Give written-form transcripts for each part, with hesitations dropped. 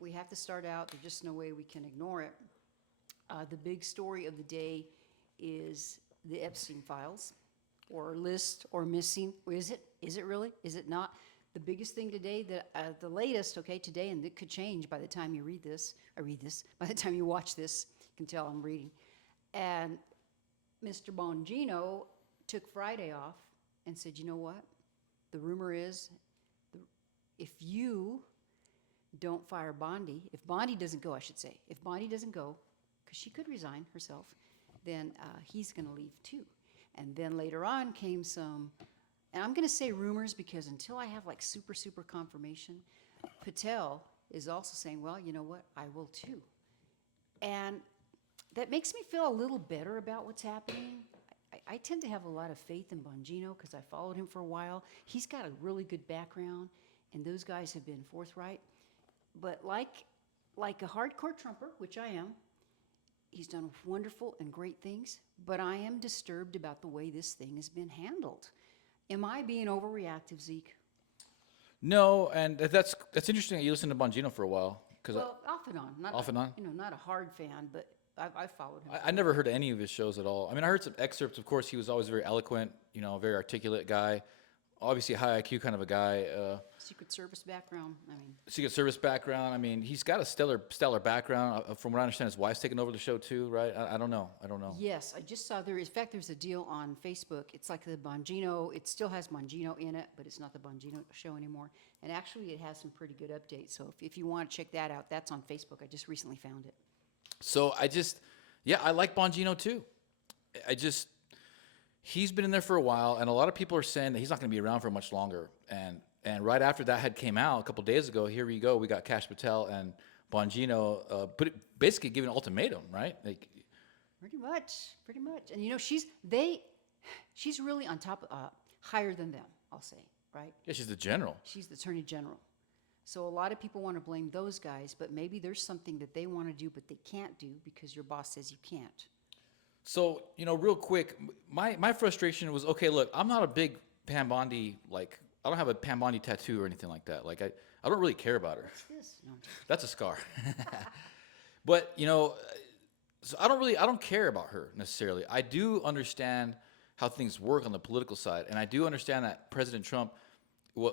We have to start out, there's just no way we can ignore it. The big story of the day is the Epstein files, or list, or missing. Or is it? Is it really? Is it not? The biggest thing today, the latest, okay, today, and it could change by the time you by the time you watch this, you can tell I'm reading. And Mr. Bongino took Friday off and said, you know what? The rumor is, if you don't fire Bondi, if Bondi doesn't go, I should say, if Bondi doesn't go, because she could resign herself, then he's going to leave too. And then later on came some, and I'm going to say rumors because until I have like super confirmation, Patel is also saying, well, you know what, I will too. And that makes me feel a little better about what's happening. I tend to have a lot of faith in Bongino because I followed him for a while. He's got a really good background, and those guys have been forthright. But like a hardcore Trumper, which I am, he's done wonderful and great things, but I am disturbed about the way this thing has been handled. Am I being overreactive, Zeke? No, and that's interesting that you listened to Bongino for a while. Well, off and on. Not Off and on? You know, not a hard fan, but I've followed him. I never heard any of his shows at all. I mean, I heard some excerpts. Of course, he was always very eloquent, very articulate guy. Obviously, a high IQ kind of a guy. Secret Service background. Secret Service background. I mean, he's got a stellar background. From what I understand, his wife's taking over the show too, right? I don't know. Yes, I just saw in fact, there's a deal on Facebook. It's like the Bongino, it still has Bongino in it, but it's not the Bongino show anymore. And actually, it has some pretty good updates. So if you want to check that out, that's on Facebook. I just recently found it. So I like Bongino too. He's been in there for a while, and a lot of people are saying that he's not going to be around for much longer. And right after that had came out a couple of days ago, here we go. We got Kash Patel and Bongino basically giving an ultimatum, right? Like, pretty much. And she's really on top, higher than them, I'll say, right? yeah, she's the general. She's the Attorney General. So a lot of people want to blame those guys, but maybe there's something that they want to do, but they can't do because your boss says you can't. So, real quick, my frustration was, okay, look, I'm not a big Pam Bondi, I don't have a Pam Bondi tattoo or anything like that. I don't really care about her. What's this? No, I'm joking. That's a scar. But, so I don't care about her necessarily. I do understand how things work on the political side, and I do understand that President Trump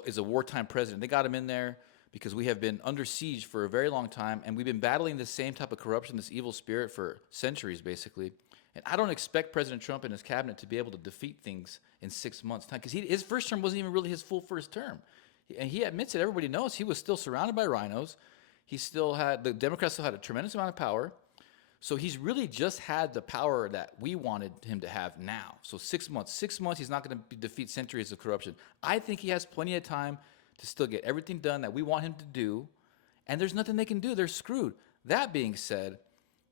is a wartime president. They got him in there because we have been under siege for a very long time, and we've been battling the same type of corruption, this evil spirit for centuries, basically. And I don't expect President Trump and his cabinet to be able to defeat things in 6 months' time, because his first term wasn't even really his full first term. And he admits it. Everybody knows he was still surrounded by rhinos. The Democrats still had a tremendous amount of power. So he's really just had the power that we wanted him to have now. So 6 months. 6 months, he's not going to defeat centuries of corruption. I think he has plenty of time to still get everything done that we want him to do. And there's nothing they can do. They're screwed. That being said,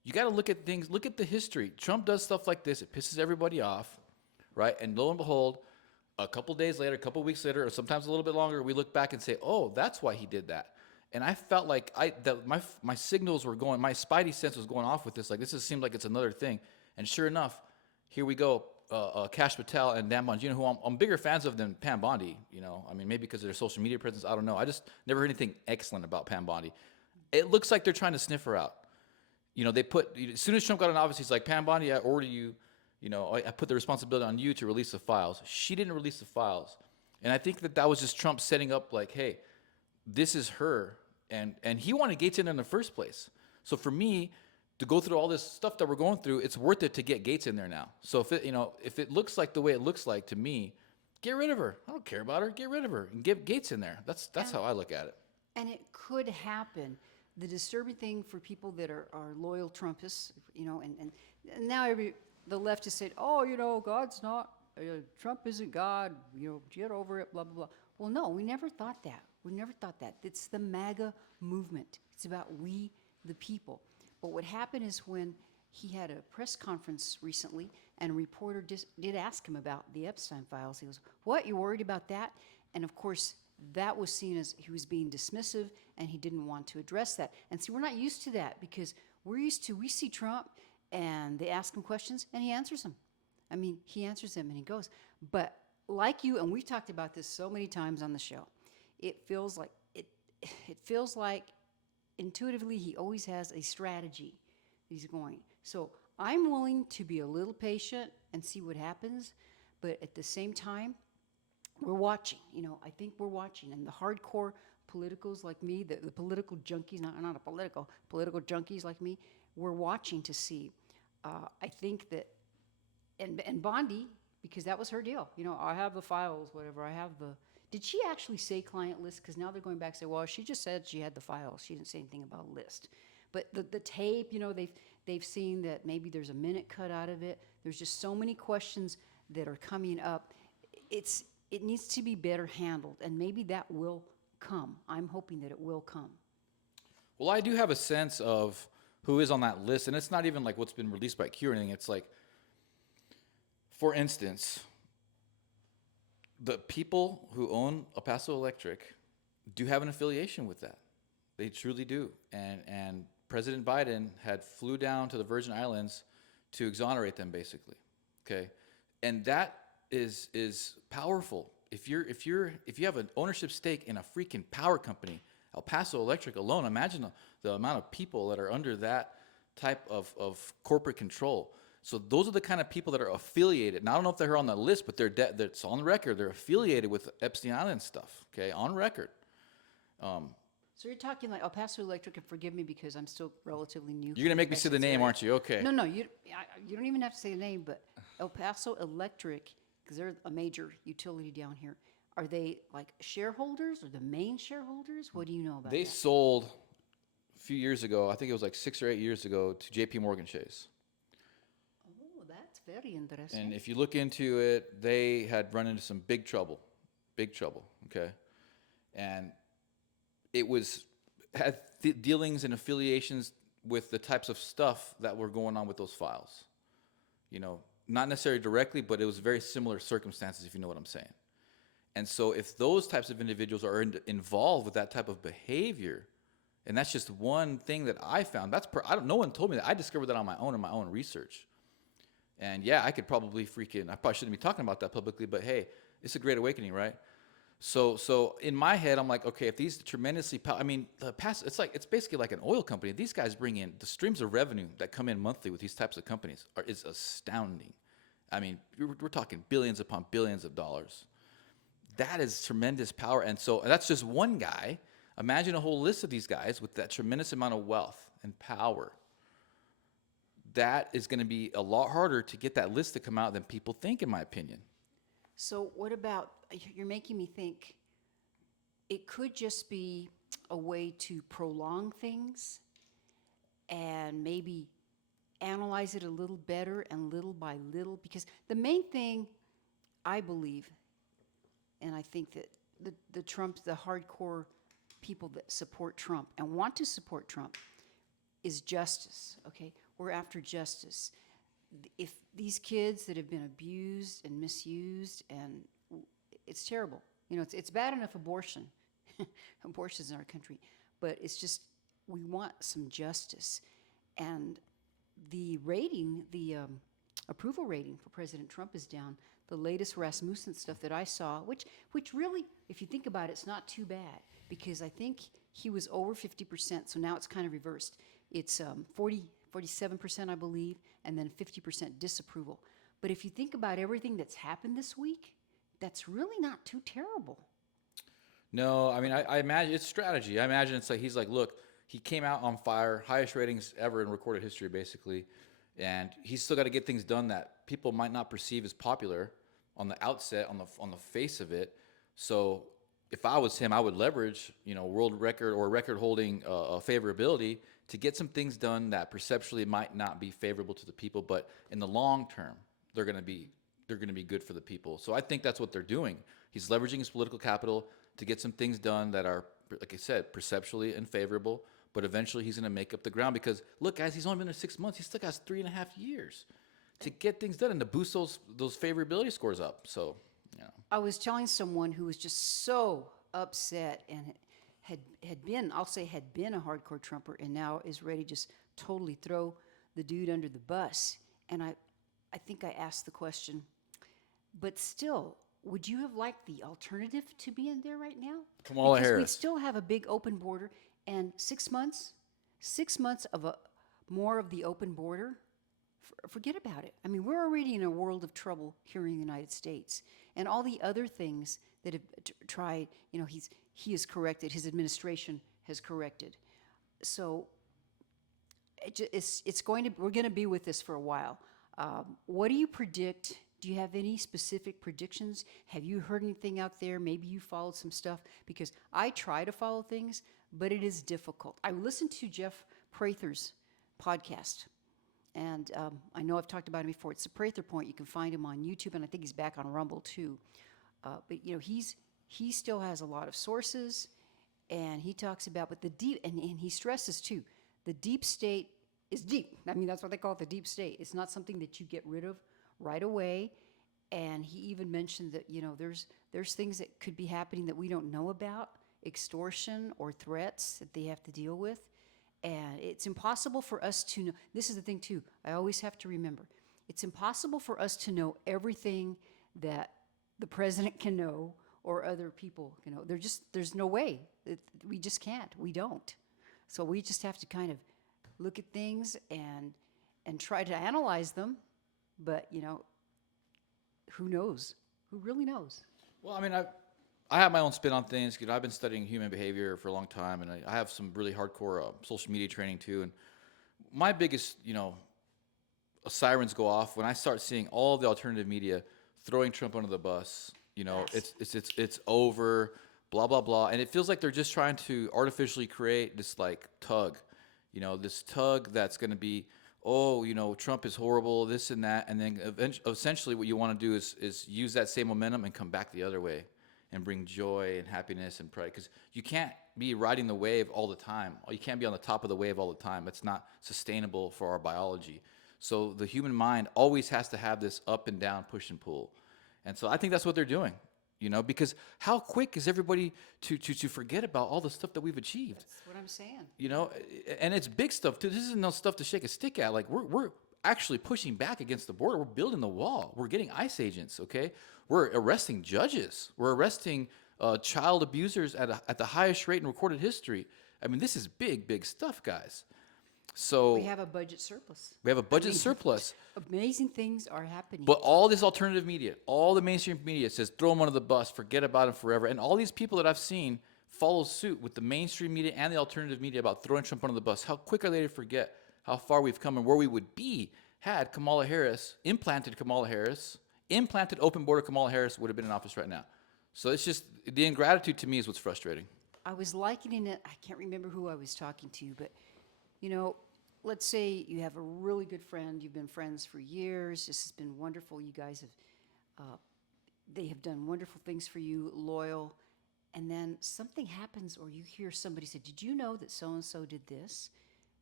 you got to look at things. Look at the history. Trump does stuff like this. It pisses everybody off, right? And lo and behold, a couple days later, a couple weeks later, or sometimes a little bit longer, we look back and say, oh, that's why he did that. And I felt like my signals were going, my spidey sense was going off with this. Like, this just seemed like it's another thing. And sure enough, here we go. Kash Patel and Dan Bongino, who I'm bigger fans of than Pam Bondi. Maybe because of their social media presence. I don't know. I just never heard anything excellent about Pam Bondi. It looks like they're trying to sniff her out. As soon as Trump got in office, he's like, Pam Bondi, I order you, I put the responsibility on you to release the files. She didn't release the files. And I think that was just Trump setting up like, hey, this is her. And he wanted Gates in there in the first place. So for me, to go through all this stuff that we're going through, it's worth it to get Gates in there now. So if it looks like the way it looks like to me, get rid of her. I don't care about her. Get rid of her and get Gates in there. That's how I look at it. And it could happen. The disturbing thing for people that are loyal Trumpists, and now the left has said, oh, God's not, Trump isn't God, get over it, blah, blah, blah. Well, no, we never thought that. We never thought that. It's the MAGA movement. It's about we, the people. But what happened is when he had a press conference recently, and a reporter did ask him about the Epstein files. He goes, what, you worried about that? And of course, that was seen as he was being dismissive, and he didn't want to address that. And see, we're not used to that because we see Trump, and they ask him questions, and he answers them. He answers them, and he goes. But like you, and we've talked about this so many times on the show, it feels like intuitively, he always has a strategy he's going. So I'm willing to be a little patient and see what happens, but at the same time, we're watching. I think we're watching, and the hardcore politicals like me, the political junkies, not a political junkies like me, we're watching to see. I think that, and Bondi, because that was her deal. I have the files, whatever. I have the. Did she actually say client list? Because now they're going back and say, well, she just said she had the files. She didn't say anything about a list. But the tape, they've seen that maybe there's a minute cut out of it. There's just so many questions that are coming up. It needs to be better handled, and maybe that will come. I'm hoping that it will come. Well, I do have a sense of who is on that list, and it's not even like what's been released by Q or anything. It's like, for instance, the people who own El Paso Electric do have an affiliation with that. They truly do. And President Biden had flew down to the Virgin Islands to exonerate them, basically. Okay, and that is powerful. If you have an ownership stake in a freaking power company, El Paso Electric alone, imagine the amount of people that are under that type of corporate control. So those are the kind of people that are affiliated. Now, I don't know if they're on the list, but it's on record. They're affiliated with Epstein Island stuff. Okay, on record. So you're talking like El Paso Electric, and forgive me because I'm still relatively new. You're gonna make me say the name, aren't you? Okay. No, you don't even have to say the name, but El Paso Electric, because they're a major utility down here. Are they like shareholders or the main shareholders? What do you know about They that? sold a few years ago, I think it was like 6 or 8 years ago, to J.P. Morgan Chase. Oh, that's very interesting. And if you look into it, they had run into some big trouble, okay? And it had dealings and affiliations with the types of stuff that were going on with those files. Not necessarily directly, but it was very similar circumstances, if you know what I'm saying. And so if those types of individuals are involved with that type of behavior, and that's just one thing that I found, no one told me that. I discovered that on my own in my own research. And yeah, I probably shouldn't be talking about that publicly, but hey, it's a great awakening, right? So in my head, I'm like, okay, if these tremendously, it's basically like an oil company. These guys bring in the streams of revenue that come in monthly with these types of companies is astounding. I mean, we're talking billions upon billions of dollars. That is tremendous power. And so that's just one guy. Imagine a whole list of these guys with that tremendous amount of wealth and power. That is going to be a lot harder to get that list to come out than people think, in my opinion. So what about, you're making me think, it could just be a way to prolong things and maybe analyze it a little better and little by little, because the main thing I believe, and I think that the hardcore people that support Trump and want to support Trump is justice, okay? We're after justice. If these kids that have been abused and misused, and it's terrible. It's bad enough abortions in our country, but it's just, we want some justice. And the rating, the approval rating for President Trump is down. The latest Rasmussen stuff that I saw, which really, if you think about it, it's not too bad, because I think he was over 50%, so now it's kind of reversed. It's 47%, I believe, and then 50% disapproval. But if you think about everything that's happened this week, that's really not too terrible. No, I mean, I imagine it's strategy. I imagine it's like, he's like, look, he came out on fire, highest ratings ever in recorded history, basically, and he's still got to get things done that people might not perceive as popular on the outset, on the face of it. So if I was him, I would leverage, world record or record-holding favorability to get some things done that perceptually might not be favorable to the people, but in the long term, they're going to be good for the people. So I think that's what they're doing. He's leveraging his political capital to get some things done that are, like I said, perceptually unfavorable, but eventually he's going to make up the ground, because look, guys, he's only been there 6 months. He still has 3.5 years to get things done and to boost those favorability scores up. So, I was telling someone who was just so upset and had been a hardcore Trumper, and now is ready to just totally throw the dude under the bus. And I think I asked the question, but still, would you have liked the alternative to be in there right now? Kamala Because Harris. we still have a big open border, And 6 months, 6 months of a more of the open border, forget about it. I mean, we're already in a world of trouble here in the United States, and all the other things that have tried. He has corrected. His administration has corrected. So it's going to we're going to be with this for a while. What do you predict? Do you have any specific predictions? Have you heard anything out there? Maybe you followed some stuff, because I try to follow things, but it is difficult. I listened to Jeff Prather's podcast, and I know I've talked about him before. It's the Prather Point. You can find him on YouTube, and I think he's back on Rumble too. But he still has a lot of sources, and he talks about, but the deep, and he stresses too, the deep state is deep. I mean, that's what they call it, the deep state. It's not something that you get rid of right away. And he even mentioned that, there's things that could be happening that we don't know about, extortion or threats that they have to deal with. And it's impossible for us to know. This is the thing too, I always have to remember. It's impossible for us to know everything that the president can know or other people can know. There's no way. We just can't. We don't. So we just have to kind of look at things and try to analyze them. But, who knows? Who really knows? Well, I mean, I have my own spin on things. I've been studying human behavior for a long time, and I have some really hardcore social media training too. And my biggest, sirens go off when I start seeing all the alternative media throwing Trump under the bus. Yes. It's over, blah blah blah, and it feels like they're just trying to artificially create this like tug, this tug that's going to be, Trump is horrible, this and that, and then essentially what you want to do is use that same momentum and come back the other way and bring joy and happiness and pride, because you can't be riding the wave all the time. You can't be on the top of the wave all the time. It's not sustainable for our biology. So the human mind always has to have this up and down, push and pull. And so I think that's what they're doing, because how quick is everybody to forget about all the stuff that we've achieved? That's what I'm saying. And it's big stuff too. This isn't no stuff to shake a stick at. Like we're actually pushing back against the border. We're building the wall. We're getting ICE agents. Okay, we're arresting judges. We're arresting child abusers at the highest rate in recorded history. I mean, this is big stuff, guys. So We have a budget surplus. we have a budget surplus. Amazing things are happening. But all this alternative media, all the mainstream media says throw them under the bus, forget about them forever. And all these people that I've seen follow suit with the mainstream media and the alternative media about throwing Trump under the bus. How quick are they to forget how far we've come and where we would be had Kamala Harris, implanted open border Kamala Harris would have been in office right now. So it's just, the ingratitude to me is what's frustrating. I was likening it, I can't remember who I was talking to, but, let's say you have a really good friend, you've been friends for years, this has been wonderful, you guys they have done wonderful things for you, loyal, and then something happens or you hear somebody say, did you know that so-and-so did this?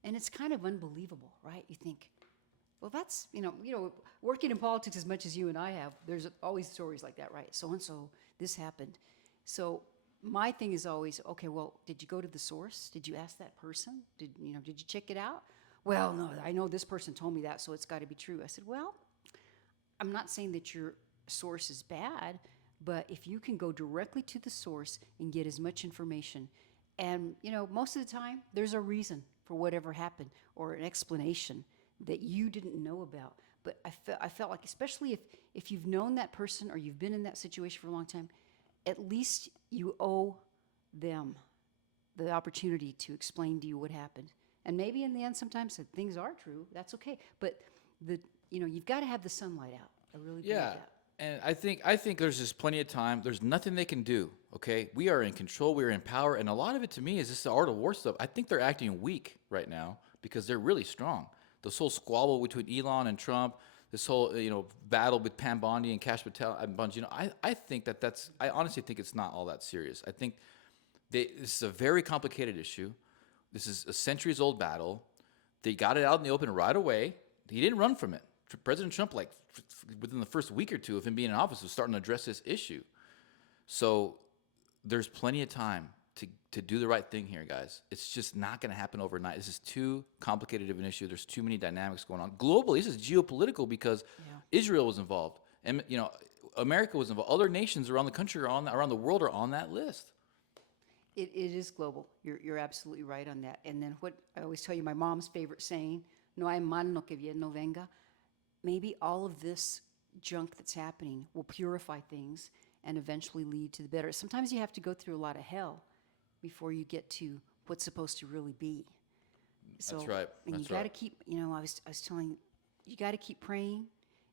And it's kind of unbelievable, right? You think, well, that's, working in politics as much as you and I have, there's always stories like that, right? So-and-so, this happened. So my thing is always, okay, well, did you go to the source? Did you ask that person? Did you check it out? Well, no, I know this person told me that, so it's got to be true. I said, well, I'm not saying that your source is bad, but if you can go directly to the source and get as much information, and, most of the time, there's a reason for whatever happened or an explanation that you didn't know about. But I felt like, especially if you've known that person or you've been in that situation for a long time, at least you owe them the opportunity to explain to you what happened. And maybe in the end, sometimes that things are true. That's okay. But you've got to have the sunlight out. I really believe that. And I think there's just plenty of time. There's nothing they can do. Okay, we are in control. We are in power, and a lot of it to me is just the art of war stuff. I think they're acting weak right now because they're really strong. This whole squabble between Elon and Trump, this whole battle with Pam Bondi and Patel and Bangino. I think I honestly think it's not all that serious. I think this is a very complicated issue. This is a centuries-old battle. They got it out in the open right away. He didn't run from it. President Trump, within the first week or two of him being in office, was starting to address this issue. So there's plenty of time to do the right thing here, guys. It's just not going to happen overnight. This is too complicated of an issue. There's too many dynamics going on. Globally, this is geopolitical because Israel was involved. And, America was involved. Other nations around the country around the world are on that list. It is global. You're absolutely right on that. And then what I always tell you, my mom's favorite saying, no hay mal no que bien no venga. Maybe all of this junk that's happening will purify things and eventually lead to the better. Sometimes you have to go through a lot of hell before you get to what's supposed to really be. So, That's right. and you That's got to right. keep, I was telling you got to keep praying,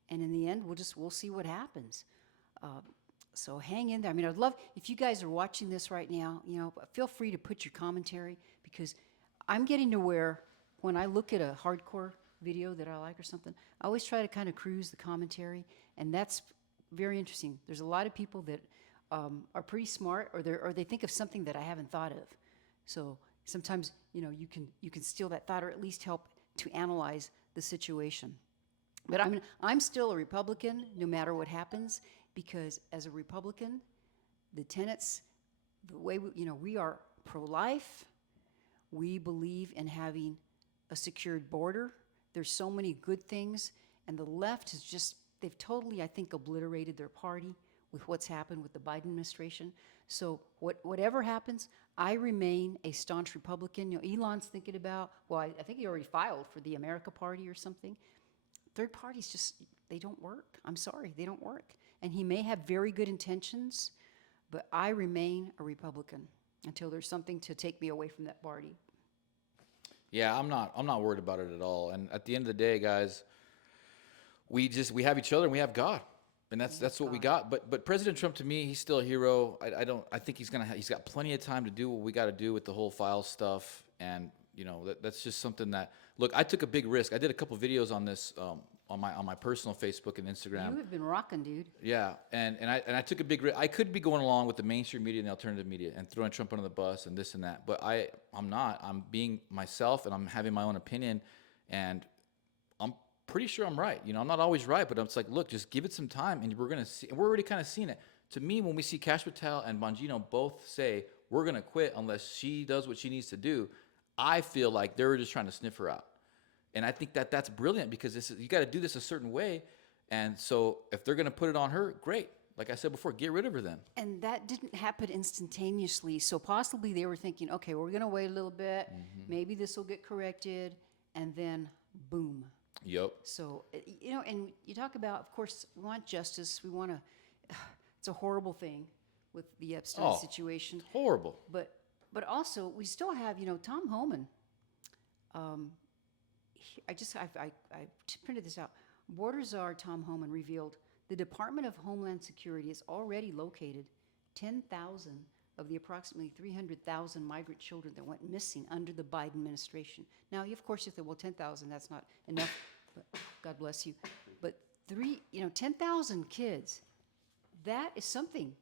and in the end, we'll see what happens. So hang in there. I mean, I'd love if you guys are watching this right now. Feel free to put your commentary, because I'm getting to where when I look at a hardcore video that I like or something, I always try to kind of cruise the commentary, and that's very interesting. There's a lot of people that are pretty smart, or they think of something that I haven't thought of. So sometimes you can steal that thought, or at least help to analyze the situation. But I'm still a Republican no matter what happens, because as a Republican, the tenets, the way we are pro-life, we believe in having a secured border. There's so many good things, and the left has they've totally, I think, obliterated their party with what's happened with the Biden administration. So whatever happens, I remain a staunch Republican. Elon's thinking about, well, I think he already filed for the America Party or something. Third parties they don't work. I'm sorry, they don't work. And he may have very good intentions, but I remain a Republican until there's something to take me away from that party. Yeah, I'm not worried about it at all. And at the end of the day, guys, we have each other and we have God. And that's what we got. But President Trump, to me, he's still a hero. I think he's got plenty of time to do what we got to do with the whole file stuff. And that's just something that, look, I took a big risk. I did a couple videos on this on my personal Facebook and Instagram. You have been rocking, dude. Yeah, and I took a big risk. I could be going along with the mainstream media and the alternative media and throwing Trump under the bus and this and that, but I'm not. I'm being myself, and I'm having my own opinion, and I'm pretty sure I'm right. I'm not always right, but it's like, look, just give it some time, and we're gonna see. And we're already kind of seeing it. To me, when we see Kash Patel and Bangino both say we're gonna quit unless she does what she needs to do, I feel like they're just trying to sniff her out. And I think that's brilliant, because you got to do this a certain way. And so if they're going to put it on her, great. Like I said before, get rid of her then. And that didn't happen instantaneously. So possibly they were thinking, okay, we're going to wait a little bit. Maybe this will get corrected. And then, boom. Yep. So, and you talk about, of course, we want justice. We want to, it's a horrible thing with the Epstein situation. Horrible. But also, we still have, Tom Homan. I printed this out. Border Czar Tom Homan revealed the Department of Homeland Security has already located 10,000 of the approximately 300,000 migrant children that went missing under the Biden administration. Now, of course, you think, well, 10,000, that's not enough. But God bless you. But 10,000 kids, that is something.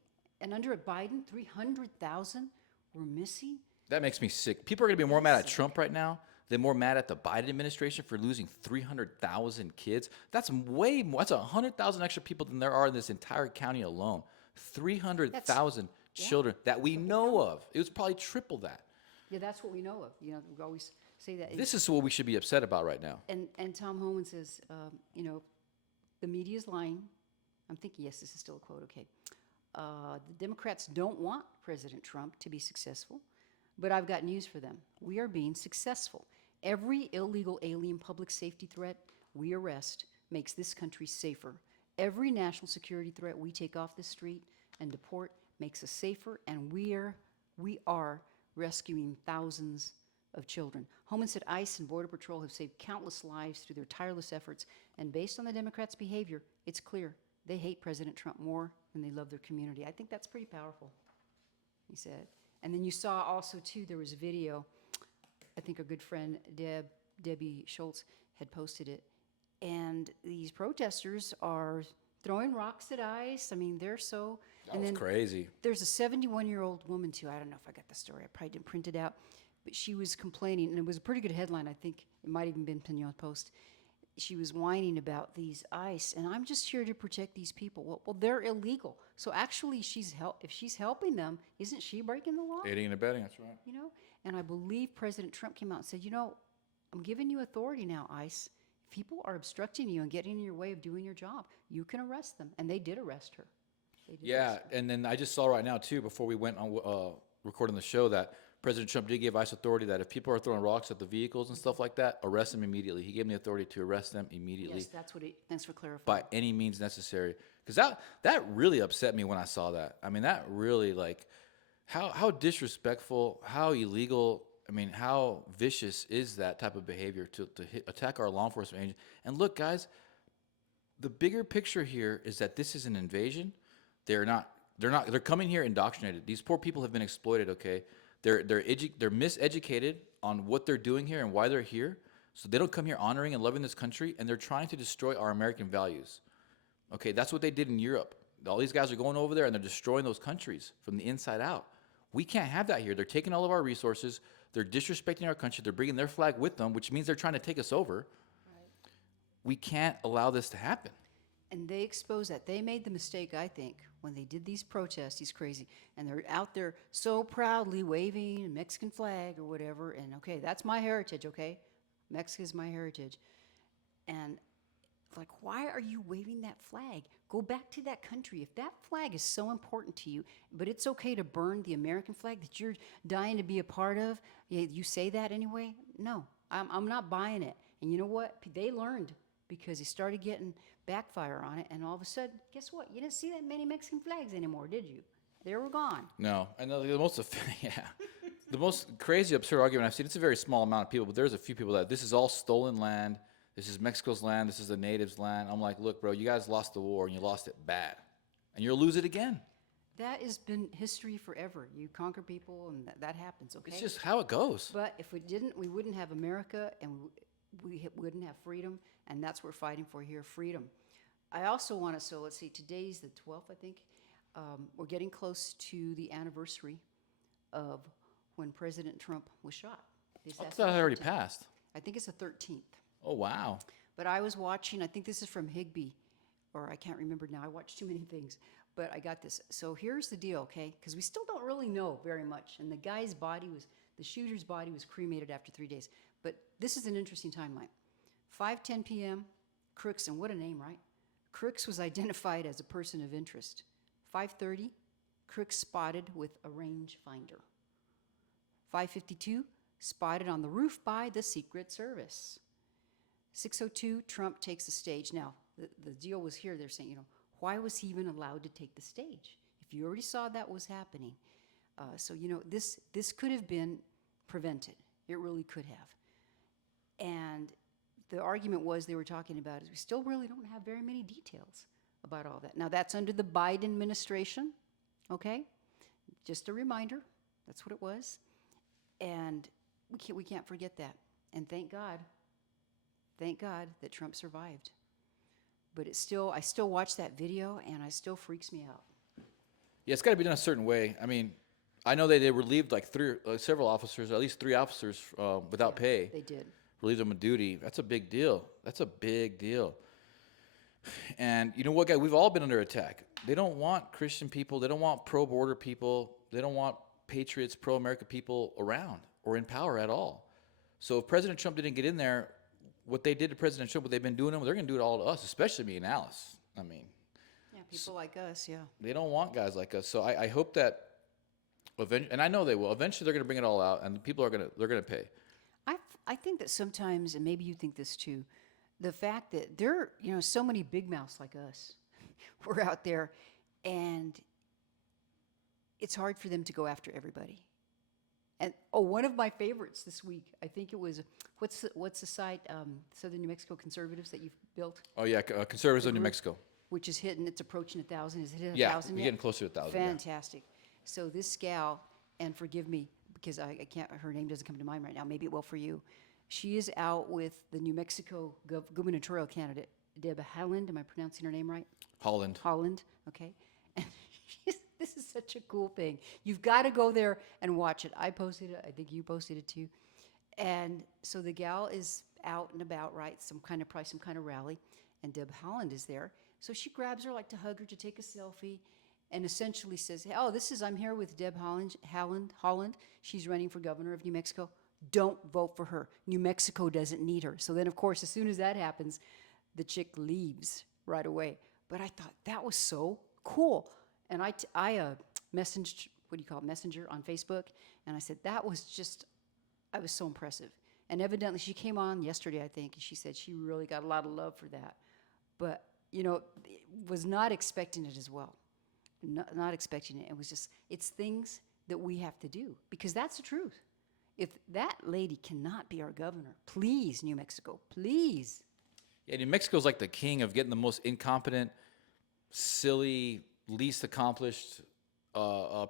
And under Biden, 300,000 were missing. That makes me sick. People are going to be more mad at Trump right now than more mad at the Biden administration for losing 300,000 kids. That's way more. That's 100,000 extra people than there are in this entire county alone. 300,000 children that we know of. It was probably triple that. Yeah, that's what we know of. We always say that. This is what we should be upset about right now. And Tom Homan says, the media is lying. I'm thinking, yes, this is still a quote, okay. The Democrats don't want President Trump to be successful, but I've got news for them. We are being successful. Every illegal alien public safety threat we arrest makes this country safer. Every national security threat we take off the street and deport makes us safer, and we are rescuing thousands of children. Homan said ICE and Border Patrol have saved countless lives through their tireless efforts, and based on the Democrats' behavior, it's clear they hate President Trump more than they love their community. I think that's pretty powerful, he said. And then you saw also, too, there was a video, I think our good friend Debbie Schultz had posted it, and these protesters are throwing rocks at ICE. I mean, they're so... That was crazy. There's a 71-year-old woman, too. I don't know if I got the story. I probably didn't print it out. But she was complaining, and it was a pretty good headline, I think. It might even been Pinion Post. She was whining about these ICE, and I'm just here to protect these people. Well, they're illegal. So actually, if she's helping them, isn't she breaking the law? Aiding and abetting, that's right. And I believe President Trump came out and said, I'm giving you authority now, ICE. If people are obstructing you and getting in your way of doing your job, you can arrest them. And they did arrest her. And then I just saw right now, too, before we went on recording the show that President Trump did give ICE authority that if people are throwing rocks at the vehicles and stuff like that, arrest them immediately. He gave me authority to arrest them immediately. Yes, that's what it, thanks for clarifying. By any means necessary. Because that really upset me when I saw that. I mean, that really, like, how disrespectful, how illegal, I mean, how vicious is that type of behavior to attack our law enforcement agents? And look, guys, the bigger picture here is that this is an invasion. They're coming here indoctrinated. These poor people have been exploited, okay? They're miseducated on what they're doing here and why they're here. So they don't come here honoring and loving this country, and they're trying to destroy our American values. Okay, that's what they did in Europe. All these guys are going over there and they're destroying those countries from the inside out. We can't have that here. They're taking all of our resources. They're disrespecting our country. They're bringing their flag with them, which means they're trying to take us over. Right. We can't allow this to happen. And they expose that. They made the mistake, I think, when they did these protests, these crazy, and they're out there so proudly waving a Mexican flag or whatever, and okay, that's my heritage, okay? Mexico's my heritage. And like, why are you waving that flag? Go back to that country. If that flag is so important to you, but it's okay to burn the American flag that you're dying to be a part of, you say that anyway? No, I'm not buying it. And you know what? They learned because they started getting backfire on it, and all of a sudden, guess what? You didn't see that many Mexican flags anymore, did you? They were gone. No, and the most crazy, absurd argument I've seen. It's a very small amount of people, but there's a few people that this is all stolen land. This is Mexico's land. This is the natives' land. I'm like, look, bro, you guys lost the war, and you lost it bad, and you'll lose it again. That has been history forever. You conquer people, and that happens, okay? It's just how it goes. But if we didn't, we wouldn't have America, and we wouldn't have freedom, and that's what we're fighting for here, freedom. I also want to, so let's see, today's the 12th, I think. We're getting close to the anniversary of when President Trump was shot. I thought that already passed. I think it's the 13th. Oh, wow. But I was watching, I think this is from Higbee, or I can't remember now. I watched too many things, but I got this. So here's the deal, okay? Because we still don't really know very much. And the shooter's body was cremated after 3 days. But this is an interesting timeline. 5:10 p.m., Crooks, and what a name, right? Crooks was identified as a person of interest. 5:30, Crooks spotted with a rangefinder. 5:52, spotted on the roof by the Secret Service. 6:02, Trump takes the stage. Now, the deal was here. They're saying, why was he even allowed to take the stage? If you already saw that was happening. So, this could have been prevented. It really could have. And the argument they were talking about is we still really don't have very many details about all that. Now, that's under the Biden administration, okay? Just a reminder, that's what it was. And we can't forget that. And thank God that Trump survived. But I still watch that video, and it still freaks me out. Yeah, it's got to be done a certain way. I mean, I know they relieved several officers, at least 3 officers, without pay. They did. Relieved them of duty. That's a big deal. That's a big deal. And you know what, guys? We've all been under attack. They don't want Christian people. They don't want pro-border people. They don't want patriots, pro-America people around or in power at all. So if President Trump didn't get in there, what they did to President Trump, what they've been doing to him, they're going to do it all to us, especially me and Alice. I mean. Yeah, people like us, yeah. They don't want guys like us. So I hope that, and I know they will, eventually they're going to bring it all out, and people they're going to pay. I think that sometimes, and maybe you think this too, the fact that there are, so many big mouths like us, we're out there, and it's hard for them to go after everybody. And one of my favorites this week, I think it was, what's the site, Southern New Mexico Conservatives that you've built? Oh yeah, Conservatives of New Mexico. Which is hitting, it's approaching 1,000. Is it hit 1,000 yet? Yeah, we're getting closer to 1,000. Fantastic. Yeah. So this gal, and forgive me, because I can't, her name doesn't come to mind right now. Maybe it will for you. She is out with the New Mexico gubernatorial candidate, Deb Haaland. Am I pronouncing her name right? Holland, okay. And this is such a cool thing. You've got to go there and watch it. I posted it. I think you posted it too. And so the gal is out and about, right? Probably some kind of rally. And Deb Haaland is there. So she grabs her like to hug her, to take a selfie. And essentially says, I'm here with Deb Haaland. She's running for governor of New Mexico. Don't vote for her. New Mexico doesn't need her. So then, of course, as soon as that happens, the chick leaves right away. But I thought that was so cool. And I messaged what do you call it, Messenger on Facebook. And I said, I was so impressive. And evidently she came on yesterday, I think, and she said she really got a lot of love for that. But, was not expecting it as well. Not expecting it. It was just, it's things that we have to do because that's the truth. If that lady cannot be our governor, please, New Mexico, please. Yeah, New Mexico's like the king of getting the most incompetent, silly, least accomplished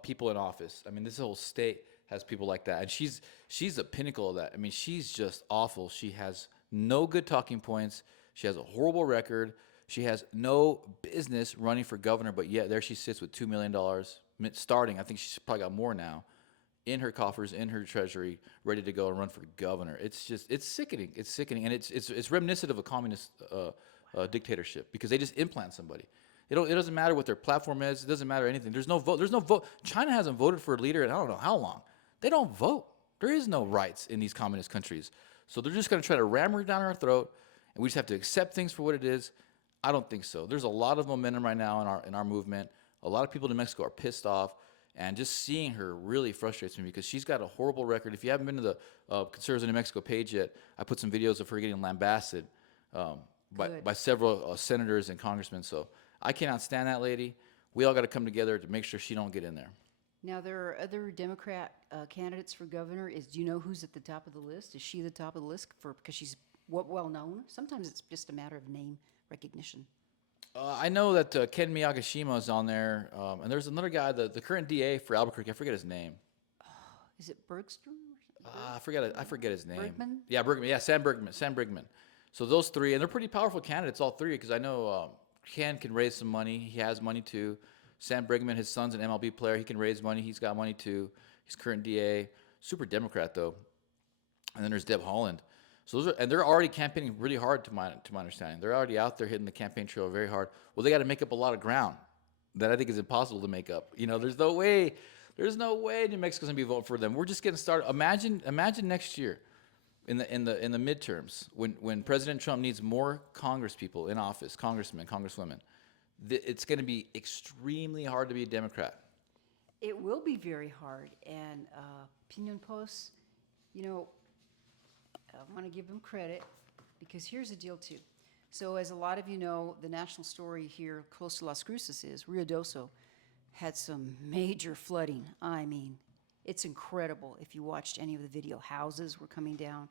people in office. I mean, this whole state has people like that, and she's the pinnacle of that. I mean, she's just awful. She has no good talking points. She has a horrible record. She has no business running for governor, but yet there she sits with $2 million starting. I think she's probably got more now in her coffers, in her treasury, ready to go and run for governor. It's sickening. It's sickening, and it's reminiscent of a communist dictatorship because they just implant somebody. It doesn't matter what their platform is. It doesn't matter anything. There's no vote. There's no vote. China hasn't voted for a leader in I don't know how long. They don't vote. There is no rights in these communist countries. So they're just going to try to ram her down our throat, and we just have to accept things for what it is. I don't think so. There's a lot of momentum right now in our movement. A lot of people in New Mexico are pissed off. And just seeing her really frustrates me because she's got a horrible record. If you haven't been to the Conservatives in New Mexico page yet, I put some videos of her getting lambasted by several senators and congressmen. So I cannot stand that lady. We all got to come together to make sure she don't get in there. Now, there are other Democrat candidates for governor. Do you know who's at the top of the list? Is she the top of the list because she's well known? Sometimes it's just a matter of name recognition. I know that Ken Miyagishima is on there, and there's another guy, the current DA for Albuquerque. I forget his name. Is it Bergstrom? I forget his name. Bergman? Yeah, Bergman. Yeah, Sam Bergman. So those three, and they're pretty powerful candidates, all three, because I know Ken can raise some money. He has money too. Sam Bergman, his son's an MLB player. He can raise money. He's got money too. He's current DA. Super Democrat though. And then there's Deb Haaland. So they're already campaigning really hard to my understanding. They're already out there hitting the campaign trail very hard. Well, they got to make up a lot of ground that I think is impossible to make up. There's no way New Mexico's gonna be voting for them. We're just getting started. Imagine next year, in the midterms, when President Trump needs more Congress people in office, congressmen, congresswomen, it's gonna be extremely hard to be a Democrat. It will be very hard. And Opinion Post, I want to give them credit because here's the deal too. So as a lot of you know, the national story here close to Las Cruces is Ruidoso had some major flooding. I mean, it's incredible. If you watched any of the video, houses were coming down.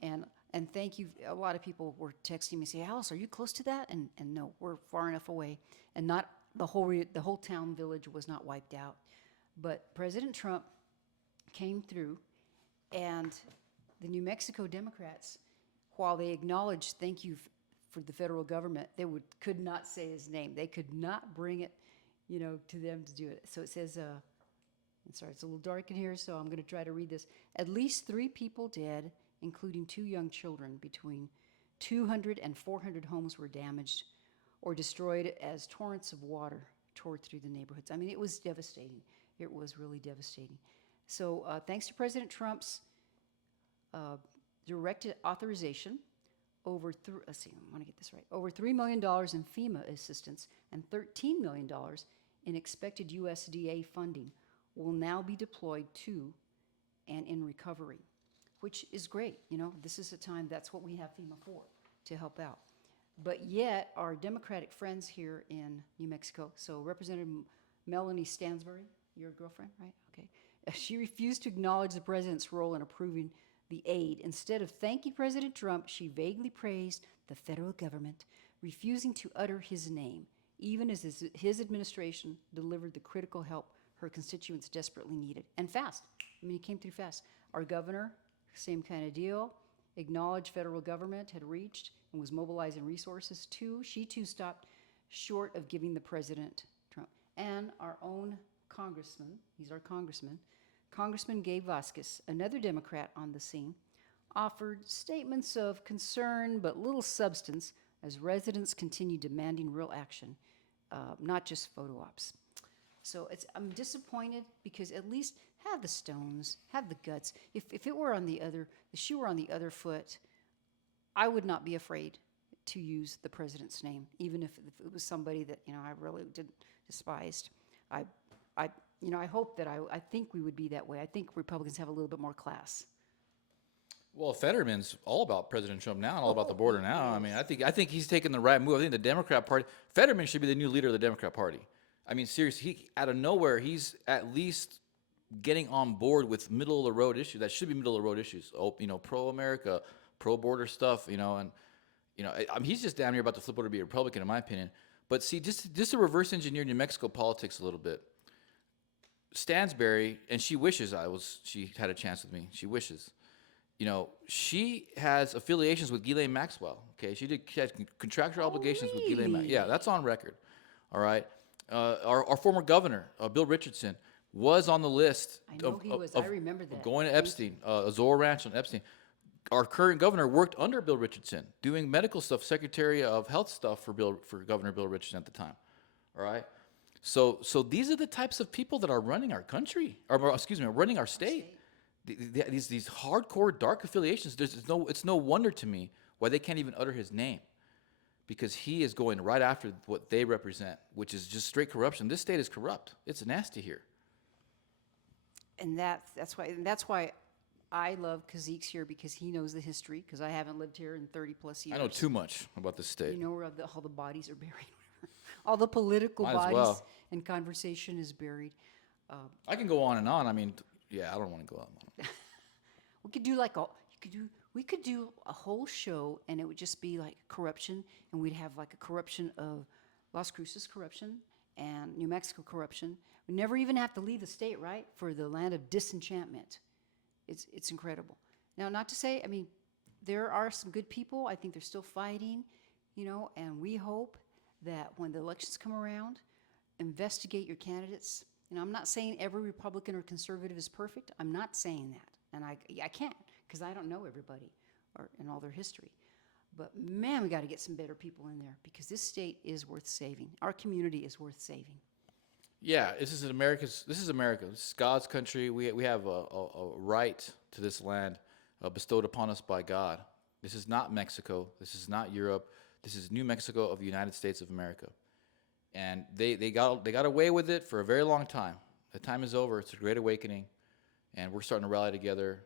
And thank you. A lot of people were texting me, say, Alice, are you close to that? And no, we're far enough away. And not the whole town village was not wiped out. But President Trump came through, and the New Mexico Democrats, while they acknowledged thank you for the federal government, they could not say his name. They could not bring it, to them to do it. So it says, I'm sorry, it's a little dark in here, so I'm going to try to read this. At least 3 people dead, including 2 young children. Between 200 and 400 homes were damaged or destroyed as torrents of water tore through the neighborhoods. I mean, it was devastating. It was really devastating. So thanks to President Trump's directed authorization, over $3 million in FEMA assistance and $13 million in expected USDA funding will now be deployed to and in recovery, which is great. This is a time, that's what we have FEMA for, to help out. But yet, our Democratic friends here in New Mexico, so Representative Melanie Stansbury, your girlfriend, right? Okay. She refused to acknowledge the president's role in approving the aid. Instead of thanking President Trump, she vaguely praised the federal government, refusing to utter his name, even as his administration delivered the critical help her constituents desperately needed. And fast. I mean, it came through fast. Our governor, same kind of deal, acknowledged federal government had reached and was mobilizing resources too. She too stopped short of giving the president Trump. And our own congressman, he's our congressman, Congressman Gabe Vasquez, another Democrat on the scene, offered statements of concern but little substance as residents continue demanding real action, not just photo ops. So I'm disappointed because at least have the stones, have the guts. If it were on the shoe were on the other foot, I would not be afraid to use the president's name, even if it was somebody that I really despised. you know, I hope that I think we would be that way. I think Republicans have a little bit more class. Well, Federman's all about President Trump now and all about the Oh, border he now. I mean, is. I think he's taking the right move. I think the Democrat Party, Federman should be the new leader of the Democrat Party. I mean, seriously, he out of nowhere, he's at least getting on board with middle of the road issues. That should be middle of the road issues. Oh, you know, pro America, pro border stuff. You know, and you know, I mean, he's just damn near about to flip over to be a Republican, in my opinion. But see, just to reverse engineer New Mexico politics a little bit. Stansberry, and she wishes she had a chance with me. She wishes. You know, she has affiliations with Ghislaine Maxwell. Okay, she had contractual obligations with Ghislaine. Yeah, Really? that's on record. All right. Our former governor, Bill Richardson, was on the list. I know he was. I remember that. Going to Thank Epstein, Azor Ranch on Epstein. Our current governor worked under Bill Richardson, doing medical stuff, Secretary of Health stuff for Governor Bill Richardson at the time. All right. So these are the types of people that are running our country, or excuse me, running our state. These hardcore dark affiliations. It's no wonder to me why they can't even utter his name, because he is going right after what they represent, which is just straight corruption. This state is corrupt. It's nasty here. And that's why I love Kazeek's here, because he knows the history, because I haven't lived here in 30 plus years. I know too much about this state. You know where all the bodies are buried. All the political Might as bodies well. and conversation is buried. I can go on and on. I mean, yeah, I don't want to go on. We could do we could do a whole show, and it would just be like corruption, and we'd have like a corruption of Las Cruces corruption and New Mexico corruption. We never even have to leave the state, right, for the land of disenchantment. It's incredible. Now, not to say, I mean, there are some good people. I think they're still fighting, you know, and we hope that when the elections come around, investigate your candidates. You know, I'm not saying every Republican or conservative is perfect. I'm not saying that. And I can't, because I don't know everybody and all their history. But man, we got to get some better people in there, because this state is worth saving. Our community is worth saving. Yeah, this is America. This is God's country. We have a right to this land bestowed upon us by God. This is not Mexico. This is not Europe. This is New Mexico of the United States of America. And they got away with it for a very long time. The time is over. It's a great awakening, and we're starting to rally together.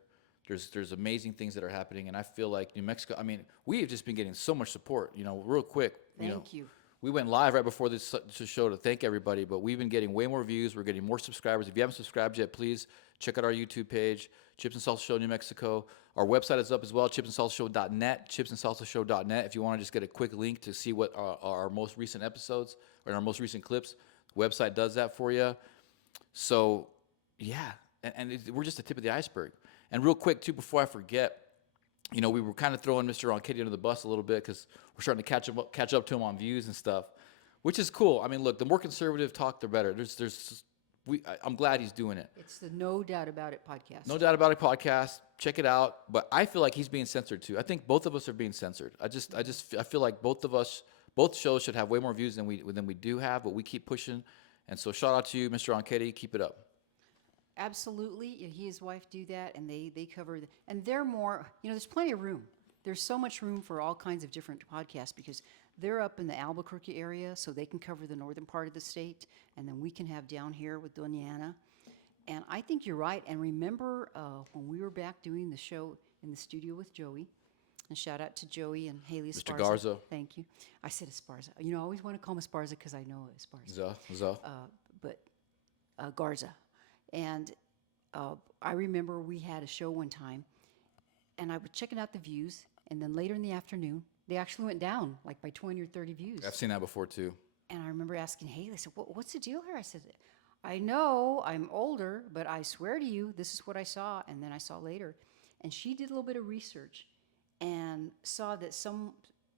There's amazing things that are happening, and I feel like New Mexico. I mean, we have just been getting so much support. You know, real quick. Thank you. We went live right before this show to thank everybody, but we've been getting way more views. We're getting more subscribers. If you haven't subscribed yet, please check out our YouTube page, Chips and Salsa Show New Mexico. Our website is up as well, chipsandsalsashow.net, chipsandsalsashow.net. If you want to just get a quick link to see what our most recent episodes or our most recent clips, the website does that for you. So, yeah, we're just the tip of the iceberg. And real quick, too, before I forget, you know, we were kind of throwing Mr. Ronchetti under the bus a little bit, because we're starting to catch up to him on views and stuff, which is cool. I mean, look, the more conservative talk, the better. I'm glad he's doing it. It's the No Doubt About It podcast. No Doubt About It podcast. Check it out. But I feel like he's being censored too. I think both of us are being censored. I feel like both shows should have way more views than we do have, but we keep pushing. And so shout out to you, Mr. Ronchetti. Keep it up. Absolutely. Yeah, he and his wife do that, and they cover, and they're more, you know, there's plenty of room. There's so much room for all kinds of different podcasts, because they're up in the Albuquerque area, so they can cover the northern part of the state, and then we can have down here with Doña Ana. And I think you're right. And remember when we were back doing the show in the studio with Joey, and shout out to Joey and Haley Esparza. Mr. Garza. Thank you. I said Esparza. You know, I always want to call him Esparza because I know Esparza. But Garza. And I remember we had a show one time, and I was checking out the views, and then later in the afternoon, they actually went down, like by 20 or 30 views. I've seen that before too. And I remember asking Haley, I said, what's the deal here? I said, I know I'm older, but I swear to you, this is what I saw. And then I saw later. And she did a little bit of research and saw that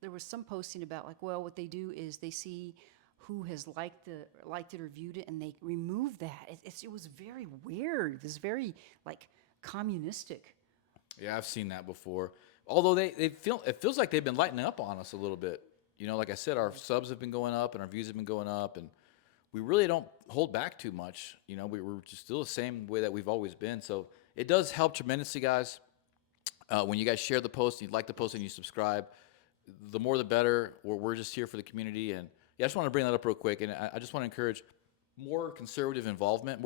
there was some posting about, like, well, what they do is they see who has liked it or viewed it, and they remove that. It was very weird. It was very, like, communistic. Yeah, I've seen that before. Although it feels like they've been lightening up on us a little bit. You know, like I said, our subs have been going up and our views have been going up, and we really don't hold back too much. You know, we're just still the same way that we've always been. So it does help tremendously, guys. When you guys share the post, you like the post, and you subscribe, the more the better. We're just here for the community. And yeah, I just want to bring that up real quick. And I just want to encourage more conservative involvement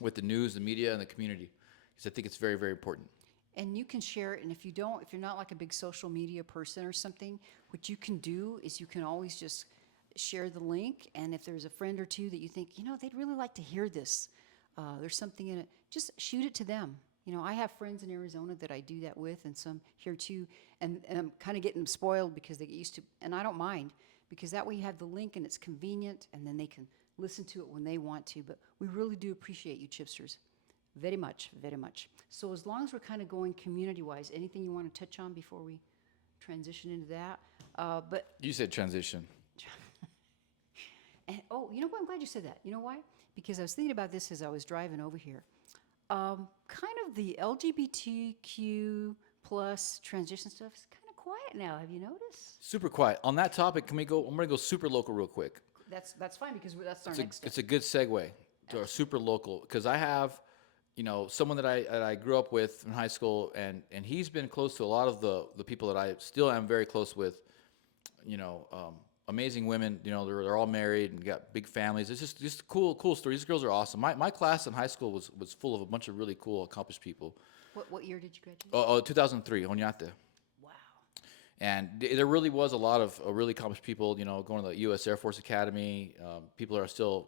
with the news, the media, and the community, because I think it's very, very important. And you can share it, and if you're not like a big social media person or something, what you can do is you can always just share the link, and if there's a friend or two that you think, they'd really like to hear this, there's something in it, just shoot it to them. I have friends in Arizona that I do that with, and some here too, and I'm kind of getting them spoiled because they get used to, and I don't mind, because that way you have the link and it's convenient, and then they can listen to it when they want to. But we really do appreciate you, Chipsters. Very much, very much. So as long as we're kind of going community-wise, anything you want to touch on before we transition into that? But You said transition. and you know what? I'm glad you said that. You know why? Because I was thinking about this as I was driving over here. Kind of the LGBTQ plus transition stuff is kind of quiet now. Have you noticed? Super quiet. On that topic, can we go? I'm going to go super local real quick. That's fine because that's our next step. It's a good segue to our super local, because I have, someone that I grew up with in high school, and he's been close to a lot of the people that I still am very close with. Amazing women. They're all married and got big families. It's just cool story. These girls are awesome. My class in high school was full of a bunch of really cool, accomplished people. What year did you graduate? 2003, Oñate. Wow. And there really was a lot of really accomplished people, going to the U.S. Air Force Academy. People are still,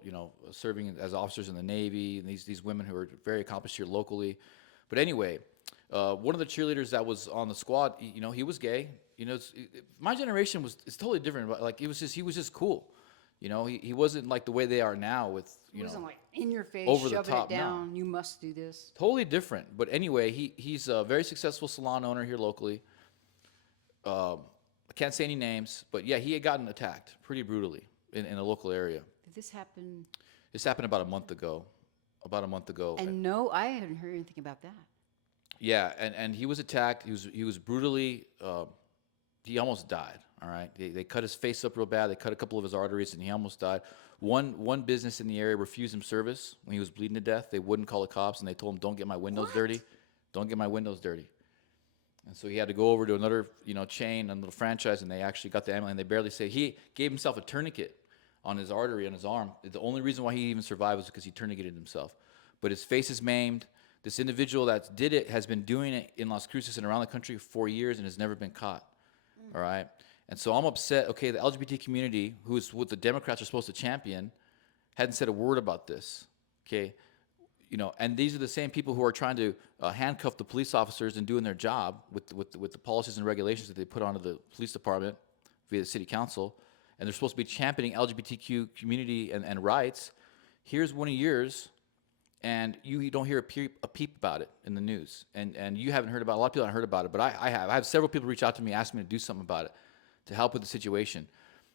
serving as officers in the Navy. And these women who are very accomplished here locally. But anyway, one of the cheerleaders that was on the squad, he was gay. My generation it's totally different. But like he was just cool. He wasn't like the way they are now with It wasn't like in your face, over the shoving top, it no. down. You must do this. Totally different. But anyway, he's a very successful salon owner here locally. I can't say any names, but yeah, he had gotten attacked pretty brutally in a local area. Did this happen? This happened about a month ago. And no, I haven't heard anything about that. Yeah, and he was attacked. He was brutally. He almost died. All right, they cut his face up real bad. They cut a couple of his arteries, and he almost died. One business in the area refused him service when he was bleeding to death. They wouldn't call the cops, and they told him, "Don't get my windows dirty. Don't get my windows dirty." And so he had to go over to another, chain, a little franchise, and they actually got the ambulance. And they barely say he gave himself a tourniquet on his artery on his arm. The only reason why he even survived was because he tourniqueted himself. But his face is maimed. This individual that did it has been doing it in Las Cruces and around the country for years and has never been caught. All right. And so I'm upset. Okay, the LGBT community, who's what the Democrats are supposed to champion, hadn't said a word about this. Okay. And these are the same people who are trying to handcuff the police officers and doing their job with the policies and regulations that they put onto the police department via the city council. And they're supposed to be championing LGBTQ community and rights. Here's one of yours, and you don't hear a peep about it in the news. And you haven't heard about it. A lot of people haven't heard about it, but I have. I have several people reach out to me, ask me to do something about it, to help with the situation.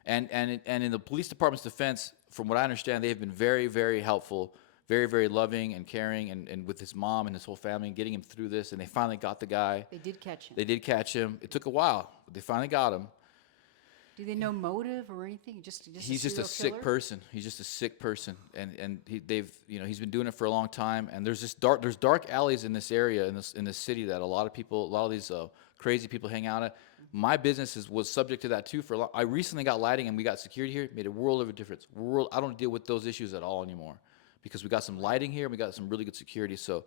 And in the police department's defense, from what I understand, they have been very, very helpful, very, very loving and caring, and with his mom and his whole family, and getting him through this. And they finally got the guy. They did catch him. They did catch him. It took a while, but they finally got him. Do they know motive or anything? He's just a sick person. He's just a sick person, and he's been doing it for a long time. And there's dark alleys in this area in this city that a lot of these crazy people hang out at. My business was subject to that too for a long. I recently got lighting and we got security here. It made a world of a difference. I don't deal with those issues at all anymore because we got some lighting here. We got some really good security. So,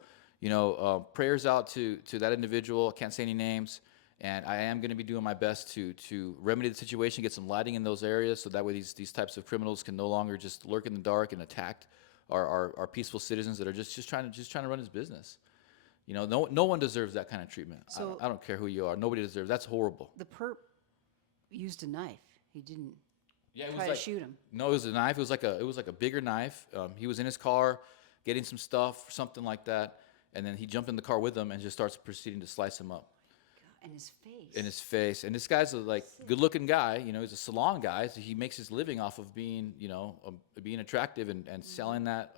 prayers out to that individual. I can't say any names. And I am going to be doing my best to remedy the situation, get some lighting in those areas, so that way these types of criminals can no longer just lurk in the dark and attack our peaceful citizens that are just trying to run his business. No one deserves that kind of treatment. So I don't care who you are. Nobody deserves. That's horrible. The perp used a knife. He didn't Yeah, try to shoot him. No, it was a knife. It was like a bigger knife. He was in his car getting some stuff, something like that, and then he jumped in the car with him and just starts proceeding to slice him up. And his face. In his face. And this guy's a good-looking guy. He's a salon guy, so he makes his living off of being, being attractive and selling that